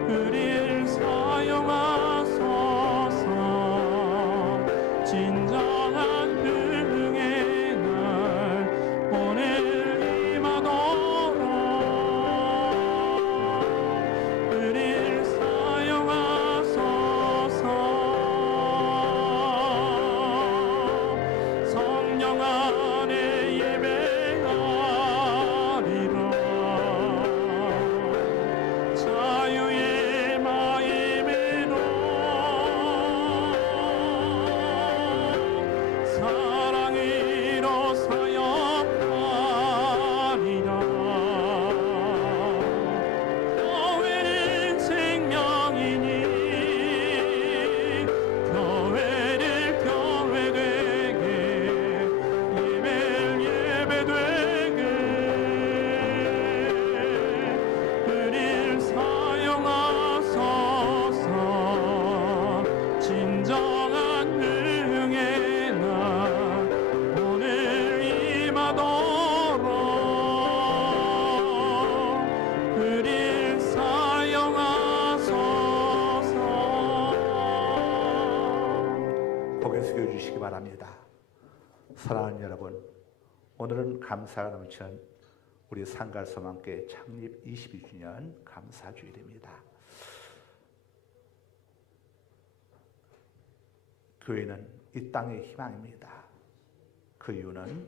우릴 사용하소서. 진정한 부흥의 날 오늘 임하도록 우릴 사용하소서. 성령 안에 예배하리라. 자유의 마음으로 사랑으로 사역하리라. 교회는 생명이니 교회를 교회되게, 예배를 예배되게 우릴 사용하소서. 진정한 부흥의 날 오늘 임하도록 우릴 사용하소서. 고개 숙여주시기 바랍니다. 사랑하는 여러분, 오늘은 감사가 넘치는 우리 상갈소망교회 창립 22주년 감사주일입니다. 교회는 이 땅의 희망입니다. 그 이유는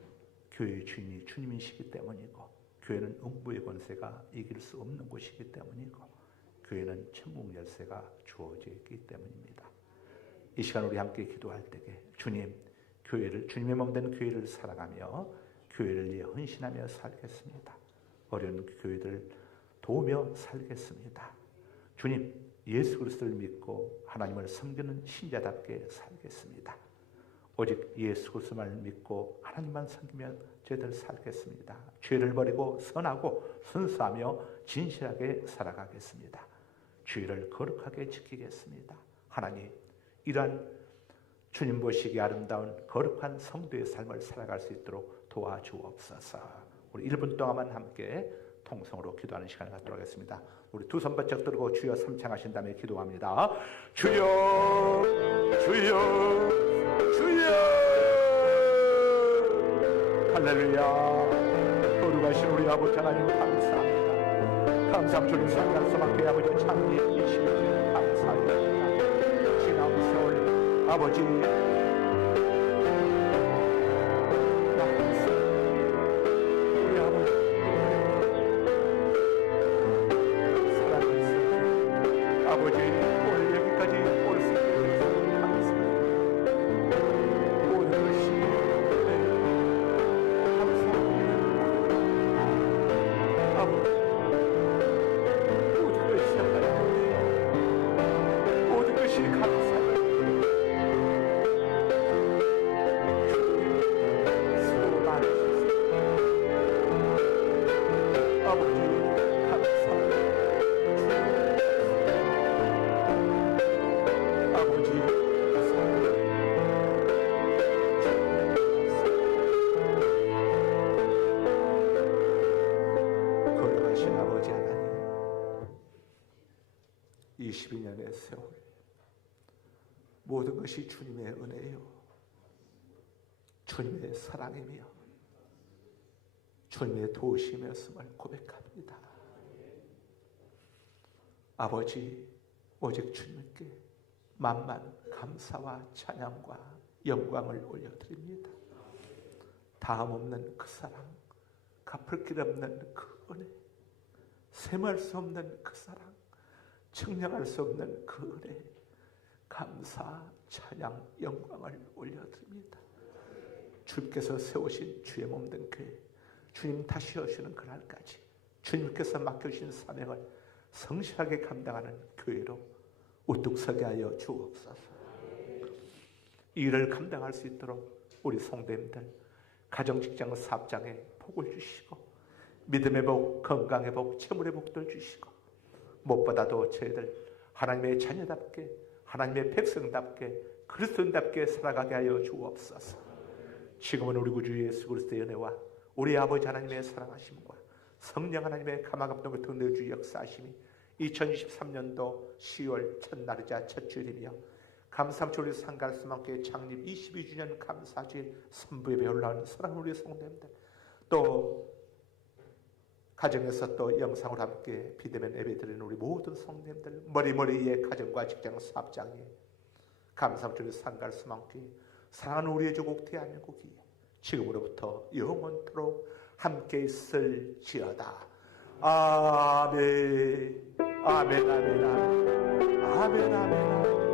교회의 주인이 주님이시기 때문이고, 교회는 음부의 권세가 이길 수 없는 곳이기 때문이고, 교회는 천국 열쇠가 주어져 있기 때문입니다. 이 시간 우리 함께 기도할 때에 주님, 교회를, 주님의 몸된 교회를 사랑하며 교회를 위해 헌신하며 살겠습니다. 어려운 교회들 도우며 살겠습니다. 주님, 예수 그리스도를 믿고 하나님을 섬기는 신자답게 살겠습니다. 오직 예수 그리스도만 믿고 하나님만 섬기며 저희들 살겠습니다. 죄를 버리고 선하고 순수하며 진실하게 살아가겠습니다. 주의를 거룩하게 지키겠습니다. 하나님, 이러한 주님 보시기에 아름다운 거룩한 성도의 삶을 살아갈 수 있도록 도와주옵소서. 우리 1분 동안만 함께 통성으로 기도하는 시간을 갖도록 하겠습니다. 우리 두 손 바짝 들고 주여 3창 하신 다음에 기도합니다. 주여 주여 주여. 할렐루야. 거룩하신 우리 아버지 하나님 감사합니다. 감사합니다. 주님 상달소망교회 아버지 창립 20주년 감사합니다. 지난 세월 아버지 우리 아버지 사랑을 아버지 오늘 여기까지 올 수 있게 해주셔서 감사합니다. 모든 것이 감사합니다. 아버지 모든 것이 하나님 모든 것이 감사합니다. 수고 많으셨습니다. 아버지 감사합니다. 아버지 감사합니다. 거룩하신 아버지 하나님 22년의 세월 모든 것이 주님의 은혜요 주님의 사랑이며 주님의 도우심이었음을 고백합니다. 아버지 오직 주님께 만만 감사와 찬양과 영광을 올려드립니다. 다음 없는 그 사랑, 갚을 길 없는 그 은혜, 셈할 수 없는 그 사랑, 측량할 수 없는 그 은혜, 감사, 찬양, 영광을 올려드립니다. 주님께서 세우신 주의 몸된 교회, 주님 다시 오시는 그날까지 주님께서 맡겨주신 사명을 성실하게 감당하는 교회로 우뚝 서게 하여 주옵소서. 이 일을 감당할 수 있도록 우리 성도님들 가정, 직장, 사업장에 복을 주시고 믿음의 복, 건강의 복, 재물의 복도 주시고 무엇보다도 저희들 하나님의 자녀답게 하나님의 백성답게 그리스도인답게 살아가게 하여 주옵소서. 지금은 우리 구주 예수 그리스도의 은혜와 우리 아버지 하나님의 사랑하심과 성령 하나님의 감화감동 같은 내주 역사하심이 2023년도 10월 첫날이자 첫 주일이며 감사함 우리 상갈스만교회 창립 22주년 감사주일 선부예배 올라온 사랑하는 우리 성도님들 또 가정에서 또 영상으로 함께 비대면 예배드리는 우리 모든 성도님들 머리머리의 가정과 직장 사업장에 감사함 우리 상갈스만교회 사랑하는 우리의 조국 대한민국이 지금으로부터 영원토록 함께 있을지어다. 아멘 아멘 아멘 아멘 아멘 아멘 아멘